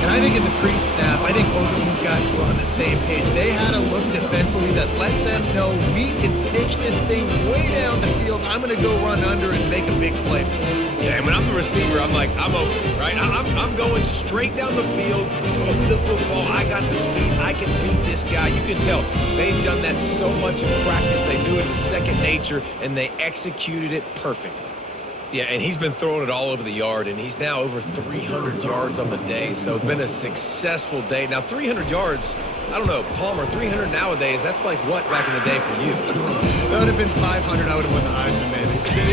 And I think in the pre-snap, I think both of these guys were on the same page. They had a look defensively that let them know we can pitch this thing way down the field. I'm going to go run under and make a big play for it. Yeah, and when I'm the receiver, I'm like, I'm open, right? I'm going straight down the field, throw me the football. I got the speed. I can beat this guy. You can tell they've done that so much in practice. They knew it was second nature, and they executed it perfectly. Yeah, and he's been throwing it all over the yard, and he's now over 300 yards on the day, so it's been a successful day. Now, 300 yards, I don't know, Palmer, 300 nowadays, that's like what back in the day for you? That would have been 500. I would have won the Heisman, man.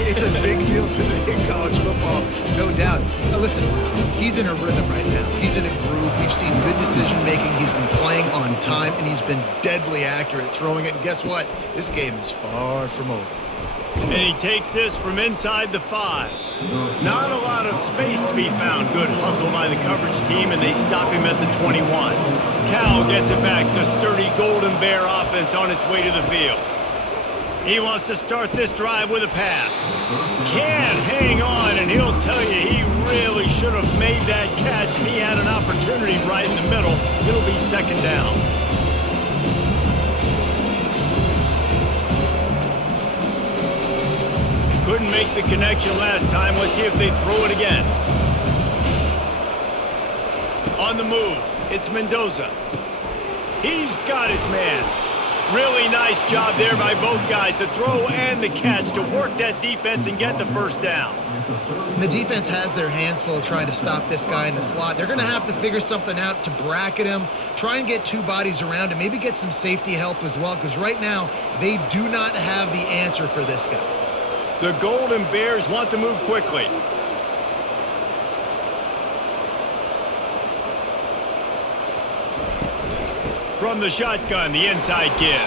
It's a big deal today in college football, no doubt. Now, listen, he's in a rhythm right now. He's in a groove. We've seen good decision-making. He's been playing on time, and he's been deadly accurate throwing it. And guess what? This game is far from over. And he takes this from inside the 5. Not a lot of space to be found. Good hustle by the coverage team, and they stop him at the 21. Cal gets it back. The sturdy Golden Bear offense on its way to the field. He wants to start this drive with a pass. Can't hang on, and he'll tell you he really should have made that catch, and he had an opportunity right in the middle. It'll be 2nd down. Couldn't make the connection last time. Let's see if they throw it again. On the move, it's Mendoza. He's got his man. Really nice job there by both guys to throw and the catch to work that defense and get the 1st down. The defense has their hands full trying to stop this guy in the slot. They're going to have to figure something out to bracket him, try and get 2 bodies around him, maybe get some safety help as well, because right now they do not have the answer for this guy. The Golden Bears want to move quickly. From the shotgun, the inside give.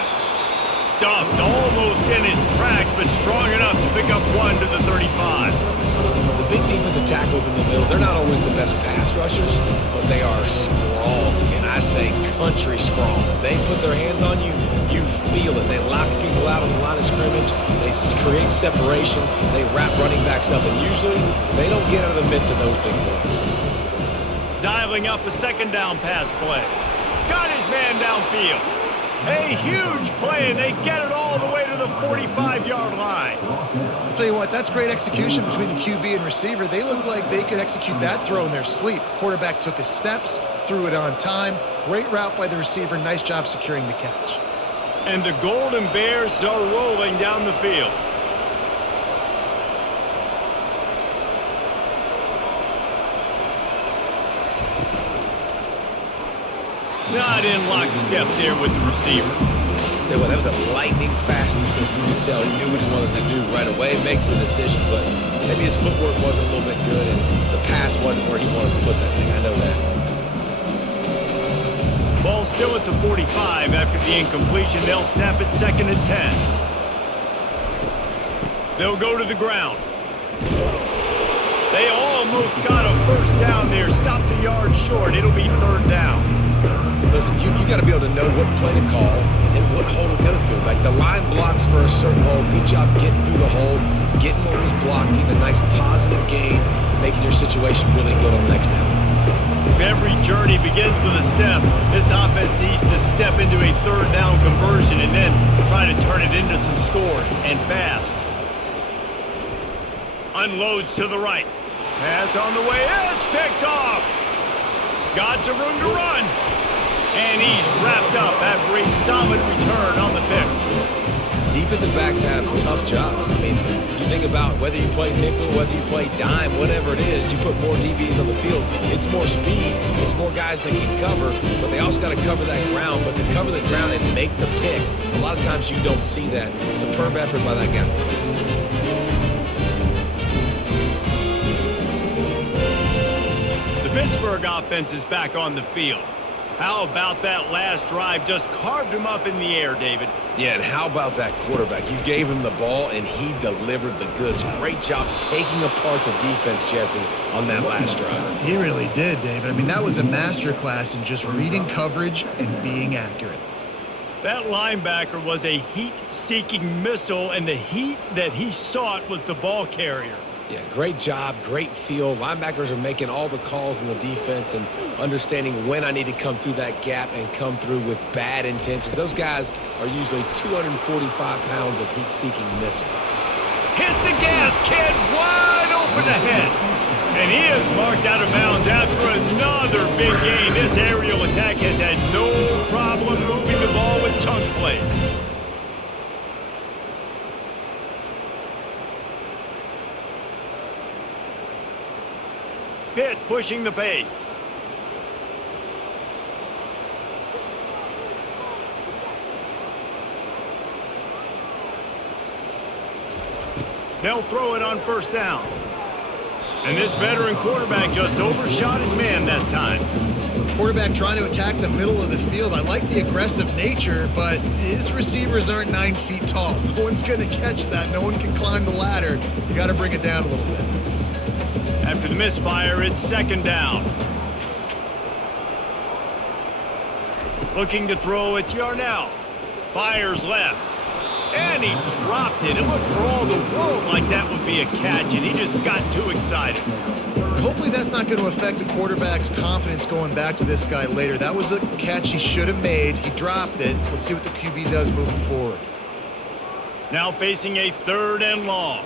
Stuffed almost in his tracks, but strong enough to pick up 1 to the 35. The big defensive tackles in the middle, they're not always the best pass rushers, but they are strong, and I say country strong. They put their hands on you, you feel it. They lock people out on the line of scrimmage. They create separation. They wrap running backs up, and usually they don't get out of the midst of those big boys. Dialing up a 2nd down pass play. Got his man downfield. A huge play, and they get it all the way to the 45-yard line. I'll tell you what, that's great execution between the QB and receiver. They look like they could execute that throw in their sleep. Quarterback took his steps, threw it on time. Great route by the receiver. Nice job securing the catch. And the Golden Bears are rolling down the field. Not in lockstep there with the receiver. Tell you what, that was a lightning fast decision. You could tell he knew what he wanted to do right away. Makes the decision, but maybe his footwork wasn't a little bit good, and the pass wasn't where he wanted to put that thing. I know that. Ball still at the 45 after the incompletion. They'll snap it 2nd and 10. They'll go to the ground. They almost got a 1st down there. Stopped a yard short. It'll be 3rd down. Listen, you got to be able to know what play to call and what hole to go through. Like the line blocks for a certain hole. Good job getting through the hole, getting what was blocking, a nice positive gain, making your situation really good on the next down. If every journey begins with a step, this offense needs to step into a 3rd down conversion and then try to turn it into some scores, and fast. Unloads to the right. Pass on the way. It's picked off. Got some room to run. And he's wrapped up after a solid return on the pick. Defensive backs have tough jobs. I mean, you think about whether you play nickel, whether you play dime, whatever it is, you put more DBs on the field. It's more speed. It's more guys that can cover, but they also got to cover that ground. But to cover the ground and make the pick, a lot of times you don't see that. Superb effort by that guy. The Pittsburgh offense is back on the field. How about that last drive? Just carved him up in the air, David. Yeah, and how about that quarterback? You gave him the ball, and he delivered the goods. Great job taking apart the defense, Jesse, on that last drive. He really did, David. I mean, that was a masterclass in just reading coverage and being accurate. That linebacker was a heat-seeking missile, and the heat that he sought was the ball carrier. Yeah, great job, great feel. Linebackers are making all the calls in the defense and understanding when I need to come through that gap and come through with bad intentions. Those guys are usually 245 pounds of heat-seeking missile. Hit the gas, kid, wide open ahead. And he is marked out of bounds after another big gain. This aerial attack has had no problem moving the ball with chunk plays. Pitt pushing the pace. They'll throw it on first down. And this veteran quarterback just overshot his man that time. Quarterback trying to attack the middle of the field. I like the aggressive nature, but his receivers aren't 9 feet tall. No one's going to catch that. No one can climb the ladder. You got to bring it down a little bit. After the misfire, it's second down. Looking to throw, it's Yarnell. Fires left. And he dropped it. It looked for all the world like that would be a catch, and he just got too excited. Hopefully that's not going to affect the quarterback's confidence going back to this guy later. That was a catch he should have made. He dropped it. Let's see what the QB does moving forward. Now facing a 3rd and long.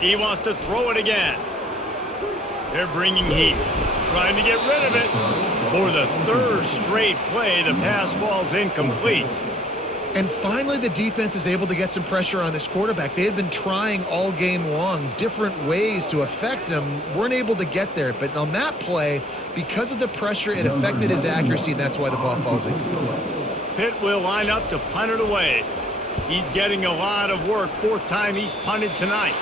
He wants to throw it again. They're bringing heat. Trying to get rid of it. For the 3rd straight play, the pass falls incomplete. And finally, the defense is able to get some pressure on this quarterback. They had been trying all game long different ways to affect him. Weren't able to get there. But on that play, because of the pressure, it affected his accuracy, and that's why the ball falls incomplete. Pitt will line up to punt it away. He's getting a lot of work. 4th time he's punted tonight.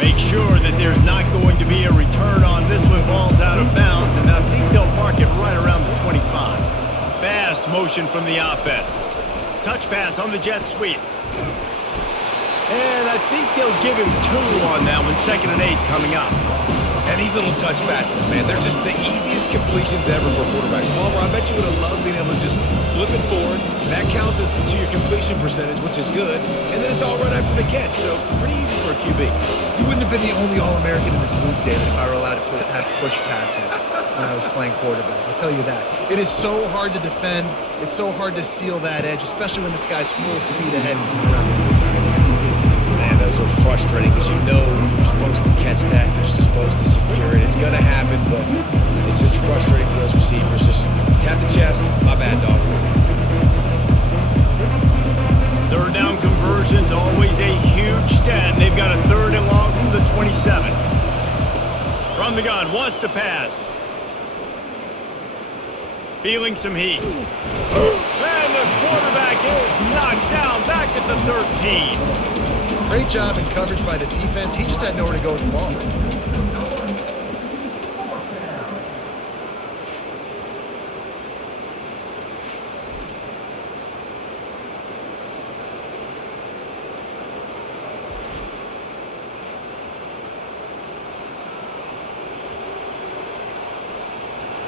Make sure that there's not going to be a return on this one. Ball's out of bounds, and I think they'll mark it right around the 25. Fast motion from the offense. Touch pass on the jet sweep. And I think they'll give him 2 on that one. 2nd and 8 coming up. And these little touch passes, man, they're just the easiest completions ever for quarterbacks. Palmer, I bet you would have loved being able to just flip it forward. That counts as to your completion percentage, which is good. And then it's all right after the catch, so pretty easy for a QB. You wouldn't have been the only All-American in this booth, David, if I were allowed to have push passes when I was playing quarterback. I'll tell you that. It is so hard to defend. It's so hard to seal that edge, especially when this guy's full speed ahead coming around the inside. Man, those are frustrating because you know you're supposed to catch that. You're supposed to secure it. It's going to happen, but it's just frustrating for those receivers. Just tap the chest. My bad, dog. 3rd down conversion's always a huge stat. They've got a 3rd and long from the 27. From the gun, wants to pass. Feeling some heat. And the quarterback is knocked down back at the 13. Great job in coverage by the defense. He just had nowhere to go with the ball.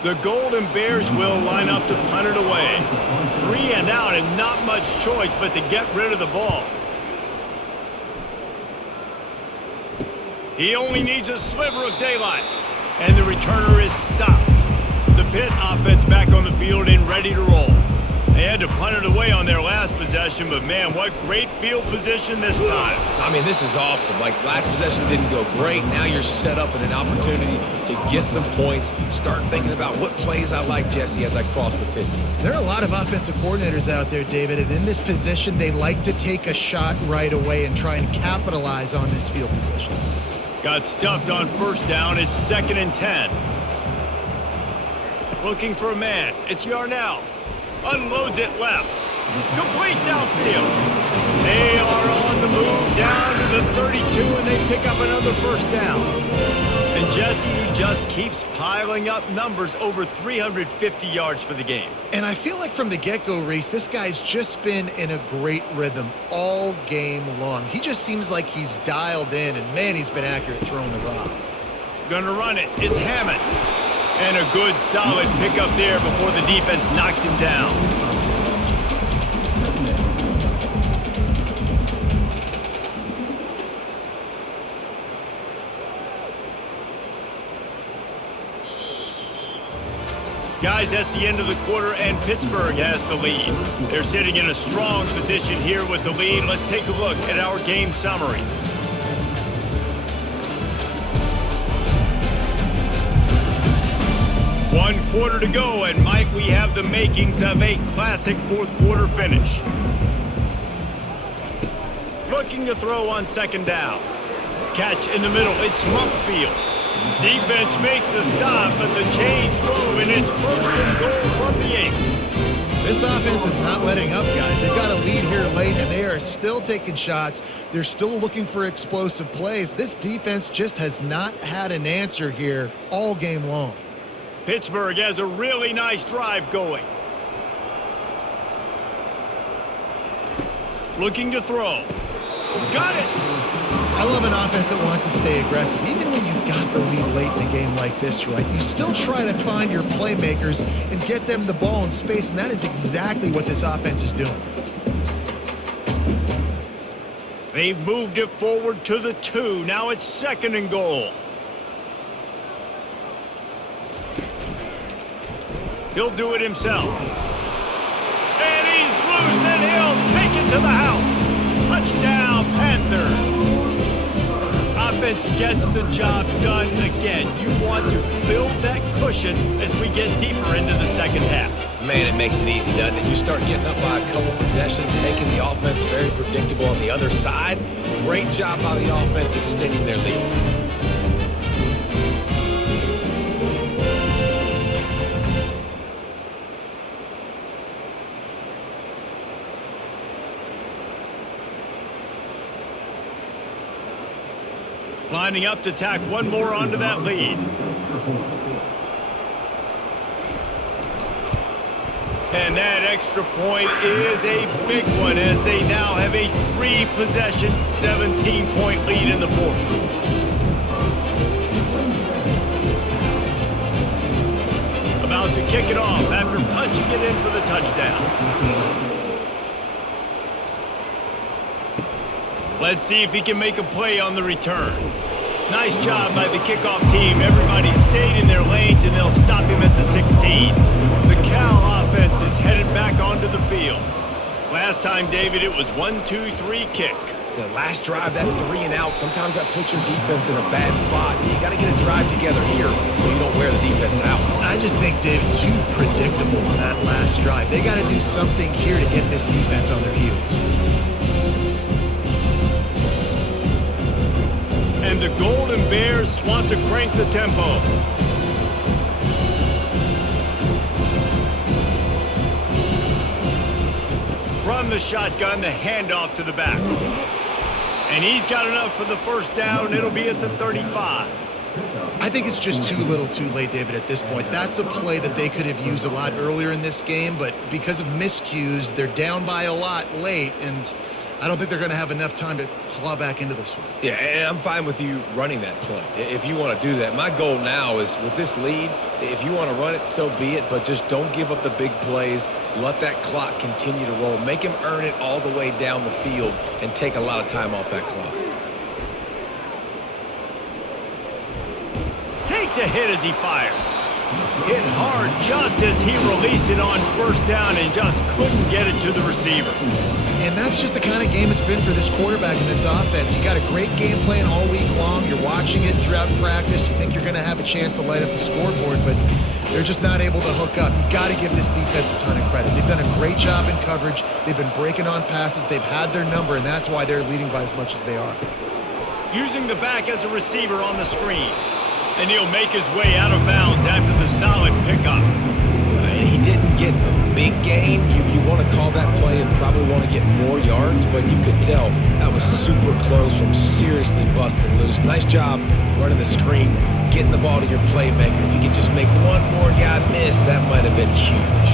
The Golden Bears will line up to punt it away. 3 and out and not much choice but to get rid of the ball. He only needs a sliver of daylight. And the returner is stopped. The Pitt offense back on the field and ready to roll. They had to punt it away on their last possession, but man, what great field position this time. I mean, this is awesome. Like, last possession didn't go great. Now you're set up in an opportunity to get some points. Start thinking about what plays I like, Jesse, as I cross the 50. There are a lot of offensive coordinators out there, David, and in this position, they like to take a shot right away and try and capitalize on this field position. Got stuffed on first down. It's 2nd and 10. Looking for a man. It's Yarnell. Unloads it left. Complete downfield. They are on the move down to the 32, and they pick up another first down. And Jesse, he just keeps piling up numbers, over 350 yards for the game. And I feel like from the get-go, Reese, this guy's just been in a great rhythm all game long. He just seems like he's dialed in, and man, he's been accurate throwing the rock. Gonna run it. It's Hammond. And a good, solid pickup there before the defense knocks him down. Guys, that's the end of the quarter, and Pittsburgh has the lead. They're sitting in a strong position here with the lead. Let's take a look at our game summary. One quarter to go, and Mike, we have the makings of a classic fourth quarter finish. Looking to throw on second down. Catch in the middle, it's Mumpfield. Defense makes a stop, but the chains move, and it's first and goal from the 8. This offense is not letting up, guys. They've got a lead here late, and they are still taking shots. They're still looking for explosive plays. This defense just has not had an answer here all game long. Pittsburgh has a really nice drive going. Looking to throw. Got it! I love an offense that wants to stay aggressive. Even when you've got the lead late in the game like this, right, you still try to find your playmakers and get them the ball in space, and that is exactly what this offense is doing. They've moved it forward to the 2. Now it's second and goal. He'll do it himself. And he's loose, and he'll take it to the house. Touchdown, Panthers. Offense gets the job done again. You want to build that cushion as we get deeper into the second half. Man, it makes it easy, doesn't it? You start getting up by a couple possessions, making the offense very predictable on the other side. Great job by the offense extending their lead. Lining up to tack one more onto that lead. And that extra point is a big one as they now have a 3-possession, 17-point lead in the fourth. About to kick it off after punching it in for the touchdown. Let's see if he can make a play on the return. Nice job by the kickoff team. Everybody stayed in their lanes, and they'll stop him at the 16. The Cal offense is headed back onto the field. Last time, David, it was 1-2-3 kick. The last drive, that 3 and out, sometimes that puts your defense in a bad spot. You got to get a drive together here so you don't wear the defense out. I just think, David, too predictable on that last drive. They got to do something here to get this defense on their heels. And the Golden Bears want to crank the tempo. From the shotgun, the handoff to the back. And he's got enough for the first down. It'll be at the 35. I think it's just too little too late, David, at this point. That's a play that they could have used a lot earlier in this game, but because of miscues, they're down by a lot late, and I don't think they're going to have enough time to claw back into this one. Yeah, and I'm fine with you running that play if you want to do that. My goal now is with this lead, if you want to run it, so be it, but just don't give up the big plays. Let that clock continue to roll. Make him earn it all the way down the field and take a lot of time off that clock. Takes a hit as he fires. Hit hard just as he released it on first down and just couldn't get it to the receiver. And that's just the kind of game it's been for this quarterback in this offense. You got a great game plan all week long. You're watching it throughout practice. You think you're going to have a chance to light up the scoreboard, but they're just not able to hook up. You got to give this defense a ton of credit. They've done a great job in coverage. They've been breaking on passes. They've had their number, and that's why they're leading by as much as they are. Using the back as a receiver on the screen. And he'll make his way out of bounds after the solid pickup. He didn't get a big gain. You want to call that play and probably want to get more yards, but you could tell that was super close from seriously busting loose. Nice job running the screen, getting the ball to your playmaker. If you could just make one more guy miss, that might have been huge.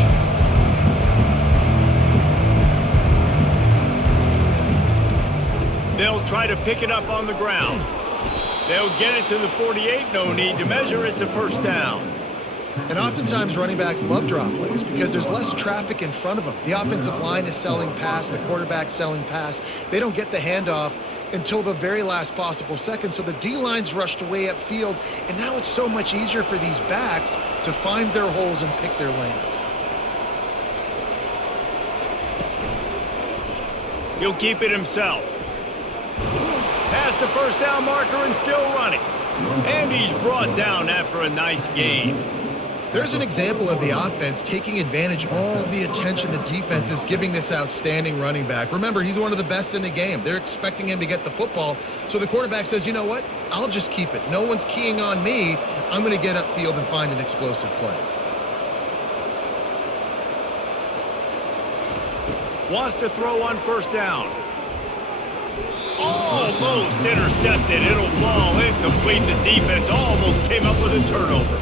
They'll try to pick it up on the ground. They'll get it to the 48. No need to measure. It's a first down. And oftentimes running backs love drop plays because there's less traffic in front of them. The offensive line is selling pass, the quarterback's selling pass. They don't get the handoff until the very last possible second, so the D-line's rushed away upfield, and now it's so much easier for these backs to find their holes and pick their lanes. He'll keep it himself. Past the first down marker and still running. And he's brought down after a nice gain. There's an example of the offense taking advantage of all the attention the defense is giving this outstanding running back. Remember, he's one of the best in the game. They're expecting him to get the football. So the quarterback says, you know what? I'll just keep it. No one's keying on me. I'm going to get upfield and find an explosive play. Wants to throw on first down. Almost intercepted. It'll fall incomplete. The defense almost came up with a turnover.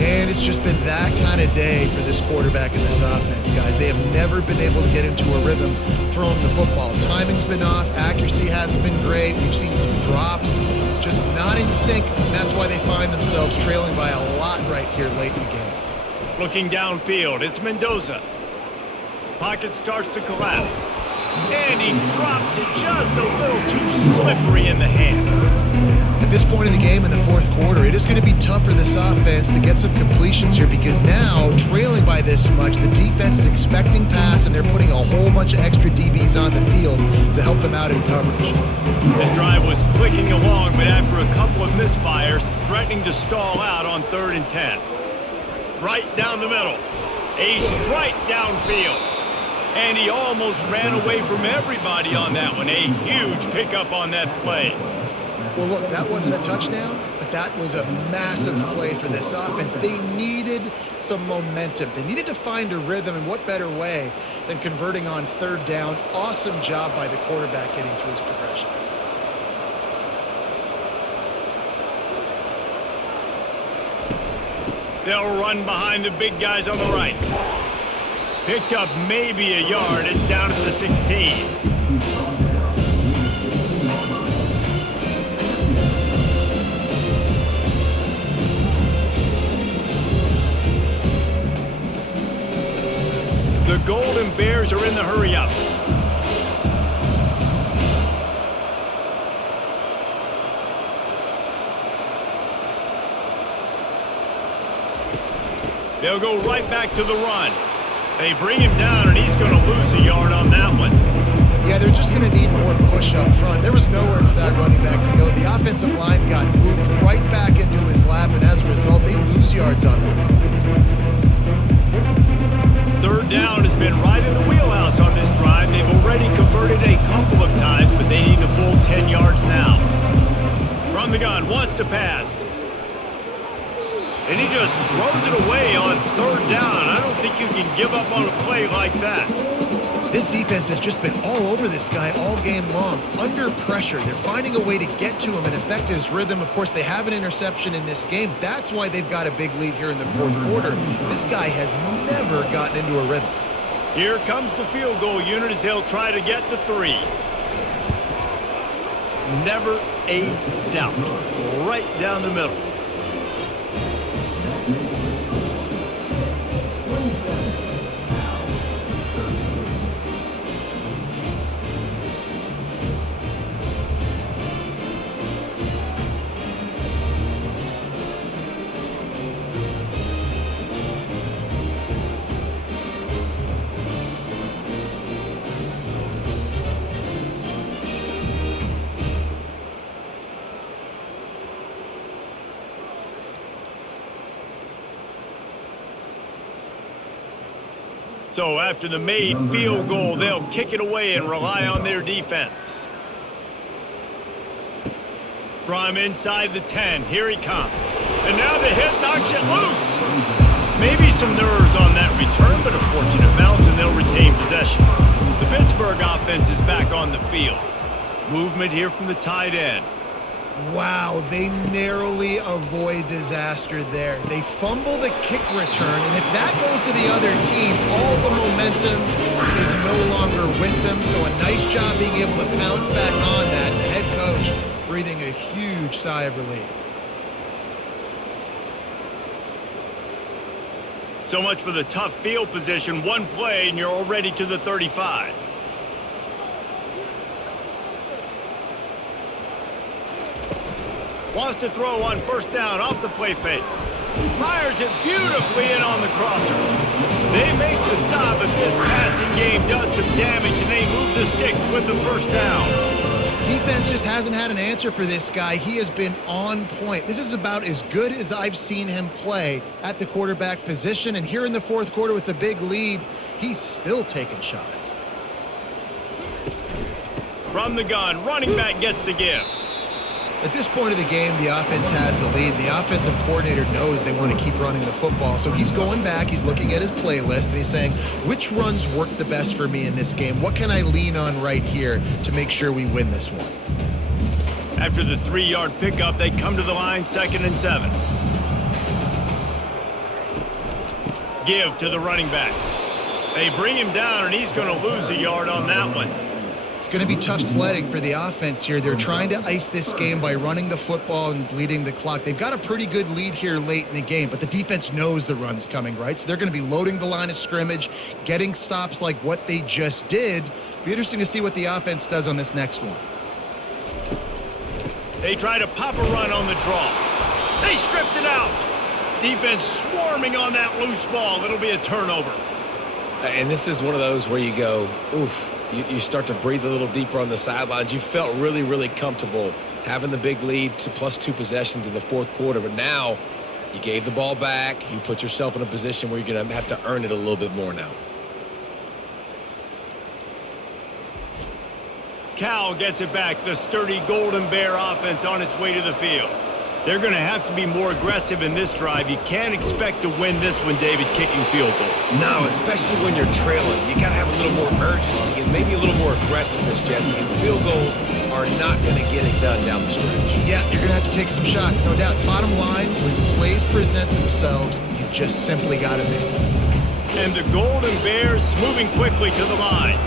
And it's just been that kind of day for this quarterback and this offense, guys. They have never been able to get into a rhythm throwing the football. Timing's been off. Accuracy hasn't been great. We've seen some drops. Just not in sync. And that's why they find themselves trailing by a lot right here late in the game. Looking downfield, it's Mendoza. Pocket starts to collapse. And he drops it just a little too slippery in the hands. At this point in the game in the fourth quarter, it is going to be tough for this offense to get some completions here because now, trailing by this much, the defense is expecting pass and they're putting a whole bunch of extra DBs on the field to help them out in coverage. This drive was clicking along, but after a couple of misfires, threatening to stall out on 3rd and 10. Right down the middle. A strike downfield. And he almost ran away from everybody on that one. A huge pickup on that play. Well, look, that wasn't a touchdown, but that was a massive play for this offense. They needed some momentum. They needed to find a rhythm, and what better way than converting on 3rd down. Awesome job by the quarterback getting through his progression. They'll run behind the big guys on the right. Picked up maybe a yard. It's down at the 16. The Golden Bears are in the hurry-up. They'll go right back to the run. They bring him down, and he's going to lose a yard on that one. Yeah, they're just going to need more push up front. There was nowhere for that running back to go. The offensive line got moved right back into his lap, and as a result, they lose yards on that play. 3rd down has been right in the wheelhouse on this drive. They've already converted a couple of times, but they need the full 10 yards now. From the gun, wants to pass. And he just throws it away on 3rd down. I don't think you can give up on a play like that. This defense has just been all over this guy all game long. Under pressure, they're finding a way to get to him and affect his rhythm. Of course, they have an interception in this game. That's why they've got a big lead here in the fourth quarter. This guy has never gotten into a rhythm. Here comes the field goal unit as they'll try to get the 3. Never a doubt. Right down the middle. So after the made field goal, they'll kick it away and rely on their defense. From inside the 10, here he comes. And now the hit knocks it loose. Maybe some nerves on that return, but a fortunate bounce, and they'll retain possession. The Pittsburgh offense is back on the field. Movement here from the tight end. Wow, they narrowly avoid disaster there. They fumble the kick return, and if that goes to the other team, all the momentum is no longer with them. So a nice job being able to pounce back on that. The head coach breathing a huge sigh of relief. So much for the tough field position. One play, and you're already to the 35. Wants to throw on first down off the play fake. Fires it beautifully in on the crosser. They make the stop, but this passing game does some damage, and they move the sticks with the first down. Defense just hasn't had an answer for this guy. He has been on point. This is about as good as I've seen him play at the quarterback position. And here in the fourth quarter with the big lead, he's still taking shots. From the gun, running back gets the give. At this point of the game, the offense has the lead. The offensive coordinator knows they want to keep running the football. So he's going back, he's looking at his playlist, and he's saying, which runs work the best for me in this game? What can I lean on right here to make sure we win this one? After the 3-yard pickup, they come to the line, 2nd and 7. Give to the running back. They bring him down, and he's going to lose a yard on that one. It's going to be tough sledding for the offense here. They're trying to ice this game by running the football and bleeding the clock. They've got a pretty good lead here late in the game, but the defense knows the run's coming, right? So they're going to be loading the line of scrimmage, getting stops like what they just did. Be interesting to see what the offense does on this next one. They try to pop a run on the draw. They stripped it out. Defense swarming on that loose ball. It'll be a turnover. And this is one of those where you go, oof. You start to breathe a little deeper on the sidelines. You felt really, really comfortable having the big lead to +2 possessions in the fourth quarter. But now you gave the ball back. You put yourself in a position where you're going to have to earn it a little bit more now. Cal gets it back. The sturdy Golden Bear offense on its way to the field. They're going to have to be more aggressive in this drive. You can't expect to win this one, David, kicking field goals. No, especially when you're trailing. You got to have a little more urgency and maybe a little more aggressiveness, Jesse. And field goals are not going to get it done down the stretch. Yeah, you're going to have to take some shots, no doubt. Bottom line, when plays present themselves, you've just simply got to make them. And the Golden Bears moving quickly to the line.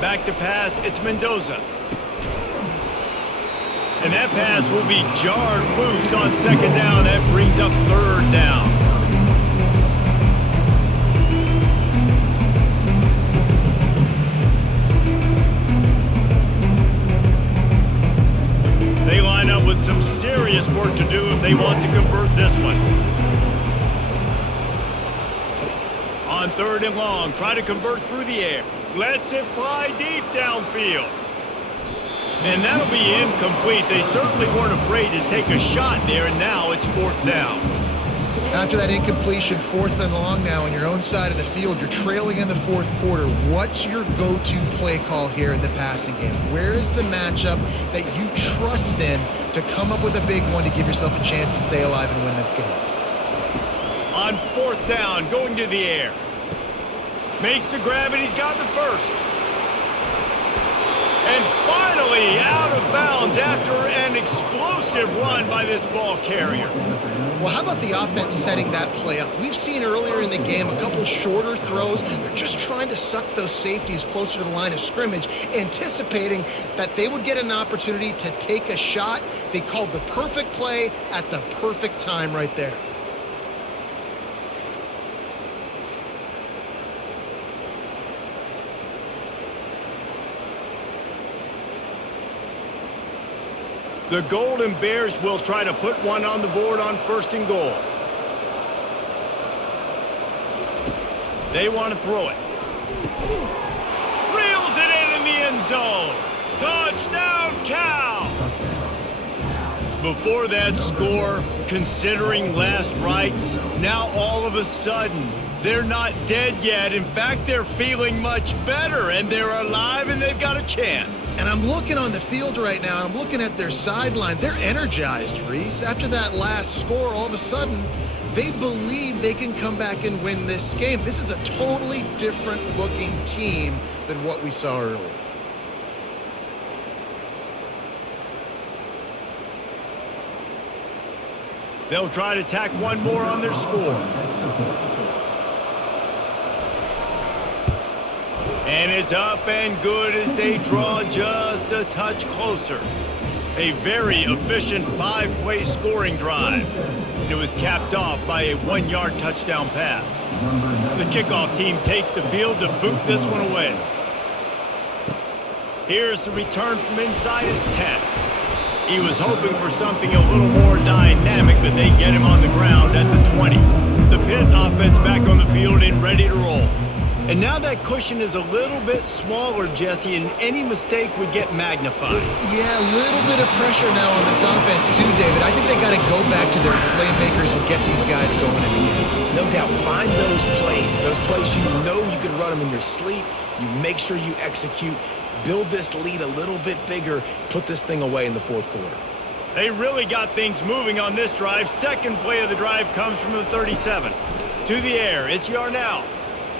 Back to pass, it's Mendoza. And that pass will be jarred loose on 2nd down. That brings up 3rd down. They line up with some serious work to do if they want to convert this one. On 3rd and long, try to convert through the air. Lets it fly deep downfield. And that'll be incomplete. They certainly weren't afraid to take a shot there, and now it's 4th down. After that incompletion, 4th and long now on your own side of the field, you're trailing in the fourth quarter. What's your go-to play call here in the passing game? Where is the matchup that you trust in to come up with a big one to give yourself a chance to stay alive and win this game? On 4th down, going to the air. Makes the grab, and he's got the first. And finally out of bounds after an explosive run by this ball carrier. Well, how about the offense setting that play up? We've seen earlier in the game a couple shorter throws. They're just trying to suck those safeties closer to the line of scrimmage, anticipating that they would get an opportunity to take a shot. They called the perfect play at the perfect time right there. The Golden Bears will try to put one on the board on 1st and goal. They want to throw it. Reels it in the end zone. Touchdown, Cal! Before that score, considering last rites, now all of a sudden, they're not dead yet. In fact, they're feeling much better, and they're alive, and they've got a chance. And I'm looking on the field right now, and I'm looking at their sideline. They're energized, Reese. After that last score, all of a sudden, they believe they can come back and win this game. This is a totally different looking team than what we saw earlier. They'll try to tack one more on their score. And it's up and good as they draw just a touch closer. A very efficient 5-play scoring drive. It was capped off by a 1-yard touchdown pass. The kickoff team takes the field to boot this one away. Here's the return from inside his 10. He was hoping for something a little more dynamic, but they get him on the ground at the 20. The Pitt offense back on the field and ready to roll. And now that cushion is a little bit smaller, Jesse, and any mistake would get magnified. Yeah, a little bit of pressure now on this offense too, David. I think they got to go back to their playmakers and get these guys going in the game. No doubt, find those plays you know you can run them in your sleep. You make sure you execute, build this lead a little bit bigger, put this thing away in the fourth quarter. They really got things moving on this drive. Second play of the drive comes from the 37. To the air, it's Yarnell.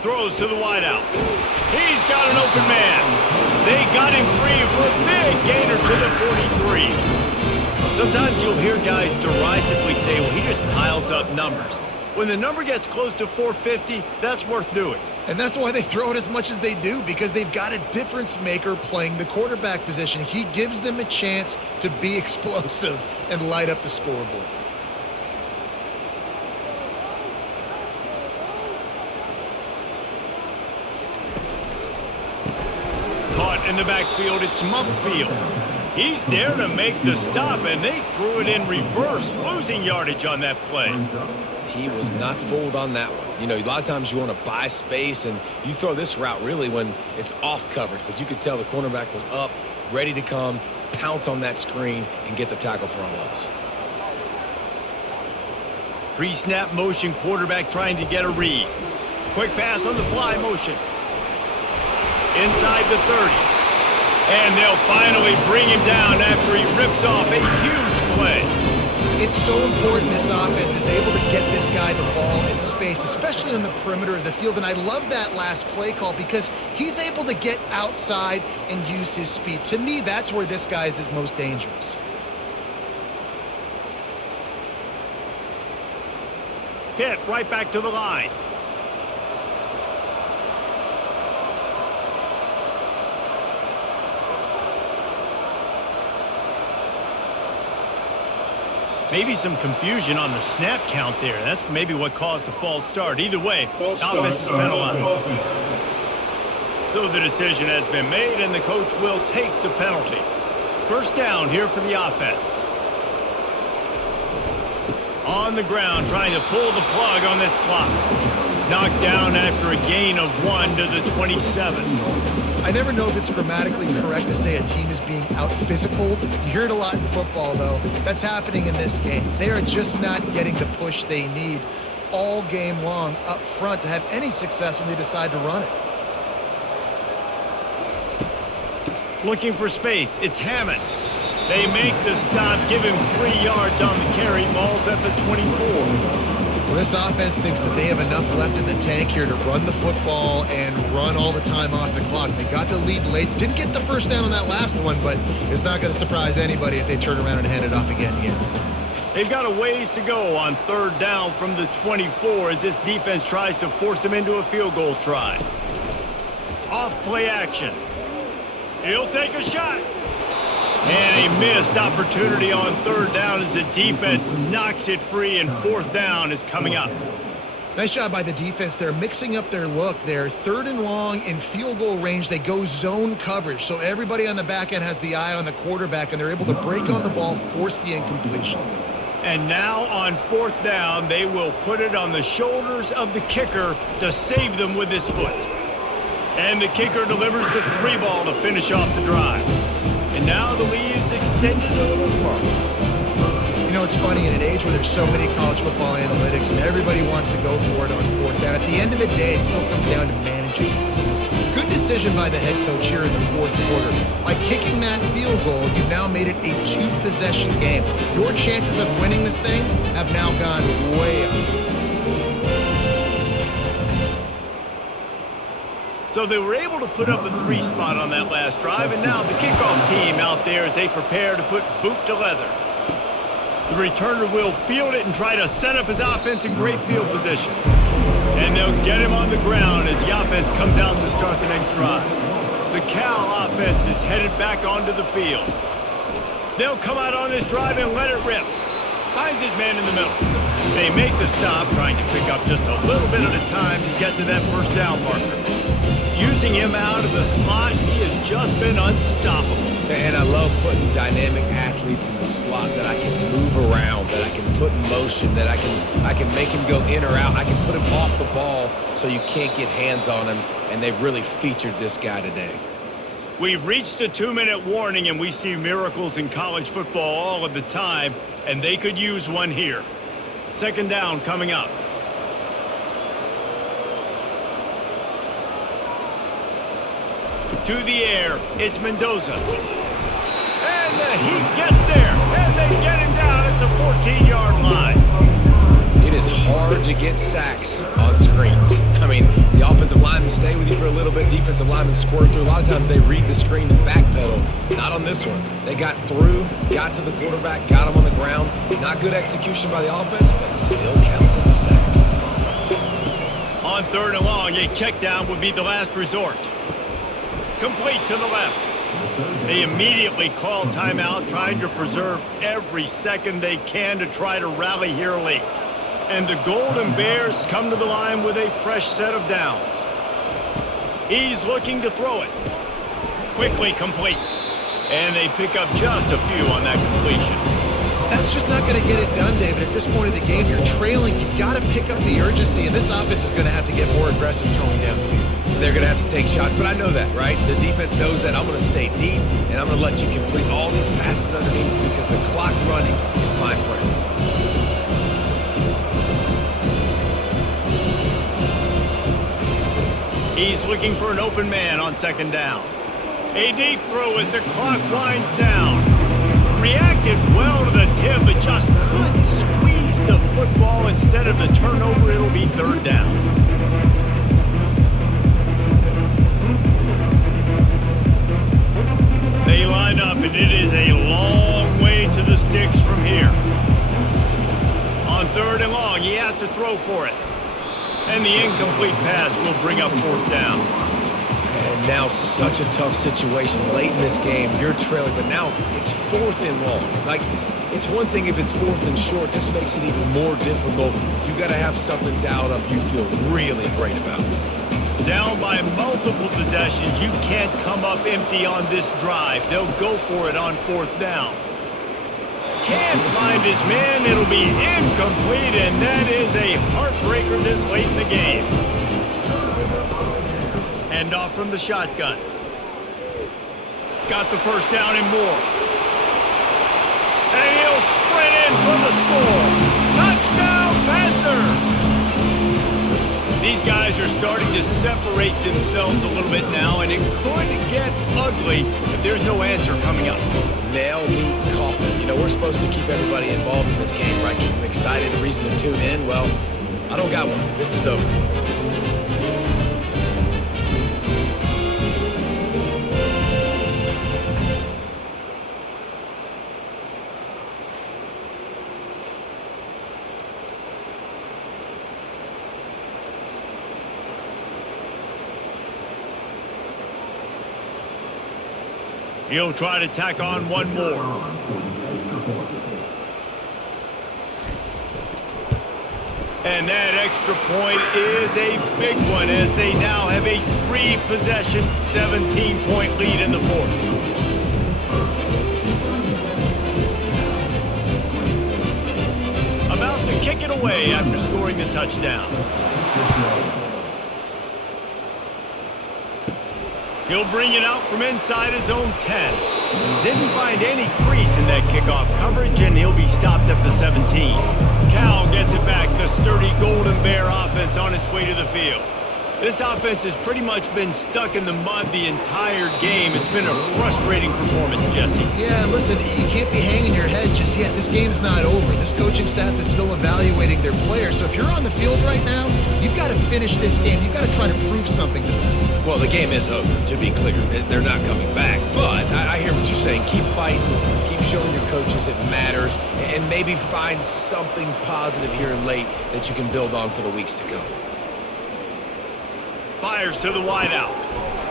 Throws to the wideout. He's got an open man. They got him free for a big gainer to the 43. Sometimes you'll hear guys derisively say, well, he just piles up numbers. When the number gets close to 450, that's worth doing. And that's why they throw it as much as they do, because they've got a difference maker playing the quarterback position. He gives them a chance to be explosive and light up the scoreboard. Caught in the backfield, it's Mumpfield. He's there to make the stop, and they threw it in reverse, losing yardage on that play. He was not fooled on that one. You know, a lot of times you want to buy space, and you throw this route really when it's off coverage. But you could tell the cornerback was up, ready to come, pounce on that screen, and get the tackle for a loss. Pre-snap motion, quarterback trying to get a read. Quick pass on the fly motion. Inside the 30. And they'll finally bring him down after he rips off a huge play. It's so important this offense is able to get this guy the ball in space, especially on the perimeter of the field. And I love that last play call because he's able to get outside and use his speed. To me, that's where this guy is his most dangerous. Pitt right back to the line. Maybe some confusion on the snap count there. That's maybe what caused the false start. Either way, offense is penalized. So the decision has been made, and the coach will take the penalty. First down here for the offense. On the ground, trying to pull the plug on this clock. Knocked down after a gain of 1 to the 27. I never know if it's grammatically correct to say a team is being out-physicaled. You hear it a lot in football, though. That's happening in this game. They are just not getting the push they need all game long up front to have any success when they decide to run it. Looking for space. It's Hammond. They make the stop, give him 3 yards on the carry. Ball's at the 24. Well, this offense thinks that they have enough left in the tank here to run the football and run all the time off the clock. They got the lead late. Didn't get the first down on that last one, but it's not going to surprise anybody if they turn around and hand it off again here. They've got a ways to go on third down from the 24 as this defense tries to force them into a field goal try. Off play action. He'll take a shot. And a missed opportunity on third down as the defense knocks it free, and fourth down is coming up. Nice job by the defense. They're mixing up their look. They're third and long in field goal range. They go zone coverage, so everybody on the back end has the eye on the quarterback, and they're able to break on the ball, force the incompletion. And now on fourth down, they will put it on the shoulders of the kicker to save them with his foot. And the kicker delivers the 3 ball to finish off the drive. And now the lead is extended a little further. You know, it's funny, in an age where there's so many college football analytics and everybody wants to go for it on fourth down, at the end of the day, it still comes down to managing. Good decision by the head coach here in the fourth quarter. By kicking that field goal, you've now made it a 2-possession game. Your chances of winning this thing have now gone way up. So they were able to put up a 3 spot on that last drive, and now the kickoff team out there as they prepare to put boot to leather. The returner will field it and try to set up his offense in great field position. And they'll get him on the ground as the offense comes out to start the next drive. The Cal offense is headed back onto the field. They'll come out on this drive and let it rip. Finds his man in the middle. They make the stop, trying to pick up just a little bit at a time to get to that first down marker. Using him out of the slot, he has just been unstoppable. And I love putting dynamic athletes in the slot that I can move around, that I can put in motion, that I can make him go in or out. I can put him off the ball so you can't get hands on him, and they've really featured this guy today. We've reached the 2-minute warning, and we see miracles in college football all of the time, and they could use one here. Second down coming up. To the air, it's Mendoza. And he gets there, and they get him down at the 14-yard line. It is hard to get sacks on screens. I mean, the offensive linemen stay with you for a little bit. Defensive linemen squirt through. A lot of times they read the screen and backpedal. Not on this one. They got through, got to the quarterback, got him on the ground. Not good execution by the offense, but it still counts as a sack. On third and long, a check down would be the last resort. Complete to the left. They immediately call timeout, trying to preserve every second they can to try to rally here late. And the Golden Bears come to the line with a fresh set of downs. He's looking to throw it. Quickly complete. And they pick up just a few on that completion. That's just not going to get it done, David. At this point of the game, you're trailing. You've got to pick up the urgency, and this offense is going to have to get more aggressive throwing downfield. They're going to have to take shots, but I know that, right? The defense knows that. I'm going to stay deep, and I'm going to let you complete all these passes underneath because the clock running is my friend. He's looking for an open man on second down. A deep throw as the clock winds down. Reacted well to the tip, but just couldn't squeeze the football. Instead of the turnover, it'll be third down. They line up, and it is a long way to the sticks from here. On third and long, he has to throw for it. And the incomplete pass will bring up fourth down. And now such a tough situation late in this game. You're trailing, but now it's fourth and long. Like, it's one thing if it's fourth and short. This makes it even more difficult. You got to have something dialed up you feel really great about. Down by multiple possessions, you can't come up empty on this drive. They'll go for it on fourth down. Can't find his man. It'll be incomplete, and that is a heartbreaker this late in the game. Hand off from the shotgun. Got the first down and more. And he'll sprint in for the score. Touchdown, Panthers! These guys are starting to separate themselves a little bit now, and it could get ugly if there's no answer coming up. Nail, meat, coffin. You know, we're supposed to keep everybody involved in this game, right? Keep them excited, a reason to tune in. Well, I don't got one. This is over. He'll try to tack on one more. And that extra point is a big one as they now have a 3-possession, 17-point lead in the fourth. About to kick it away after scoring the touchdown. He'll bring it out from inside his own 10. Didn't find any crease in that kickoff coverage, and he'll be stopped at the 17. Cal gets it back, the sturdy Golden Bear offense on its way to the field. This offense has pretty much been stuck in the mud the entire game. It's been a frustrating performance, Jesse. Yeah, listen, you can't be hanging your head just yet. This game's not over. This coaching staff is still evaluating their players. So if you're on the field right now, you've got to finish this game. You've got to try to prove something to them. Well, the game is over, to be clear. They're not coming back. But I hear what you're saying. Keep fighting, keep showing your coaches it matters, and maybe find something positive here late that you can build on for the weeks to come. Fires to the wideout.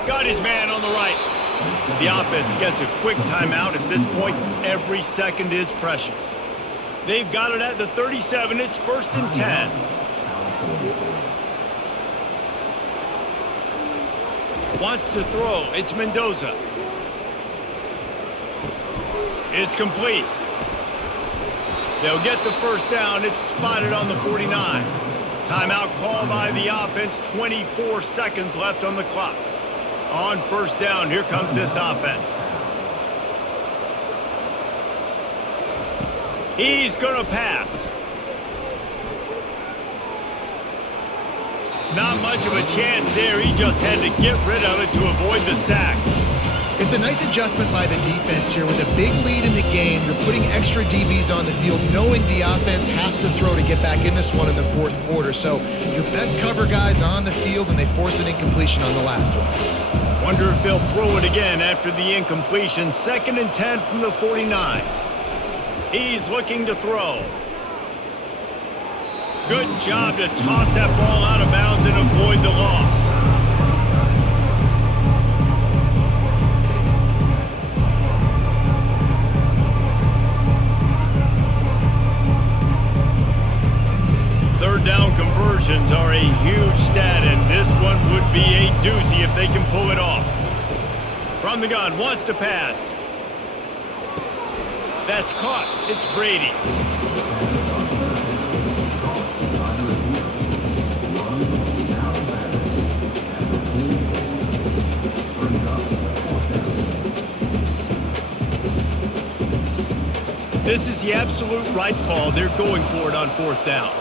Got his man on the right. The offense gets a quick timeout. At this point, every second is precious. They've got it at the 37. It's 1st and 10. Wants to throw. It's Mendoza. It's complete. They'll get the first down. It's spotted on the 49. Timeout call by the offense. 24 seconds left on the clock. On 1st down, here comes this offense. He's going to pass. Not much of a chance there. He just had to get rid of it to avoid the sack. It's a nice adjustment by the defense here. With a big lead in the game, you're putting extra DBs on the field, knowing the offense has to throw to get back in this one in the 4th quarter. So your best cover guys on the field, and they force an incompletion on the last one. Wonder if they'll throw it again after the incompletion. 2nd and 10 from the 49. He's looking to throw. Good job to toss that ball out of bounds and avoid the loss. Third down conversions are a huge stat, and this one would be a doozy if they can pull it off. From the gun, wants to pass. That's caught. It's Brady. This is the absolute right call. They're going for it on 4th down.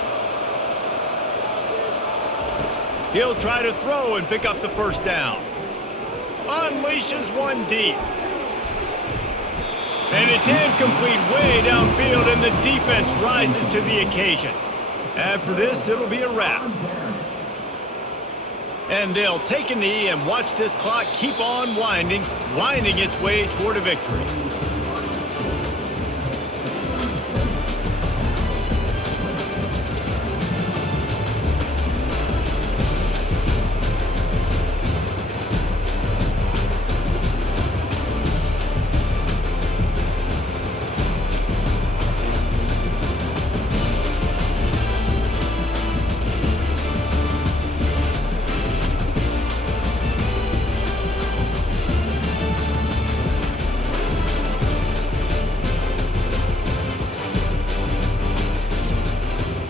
He'll try to throw and pick up the first down. Unleashes one deep. And it's incomplete way downfield, and the defense rises to the occasion. After this, it'll be a wrap. And they'll take a knee and watch this clock keep on winding its way toward a victory.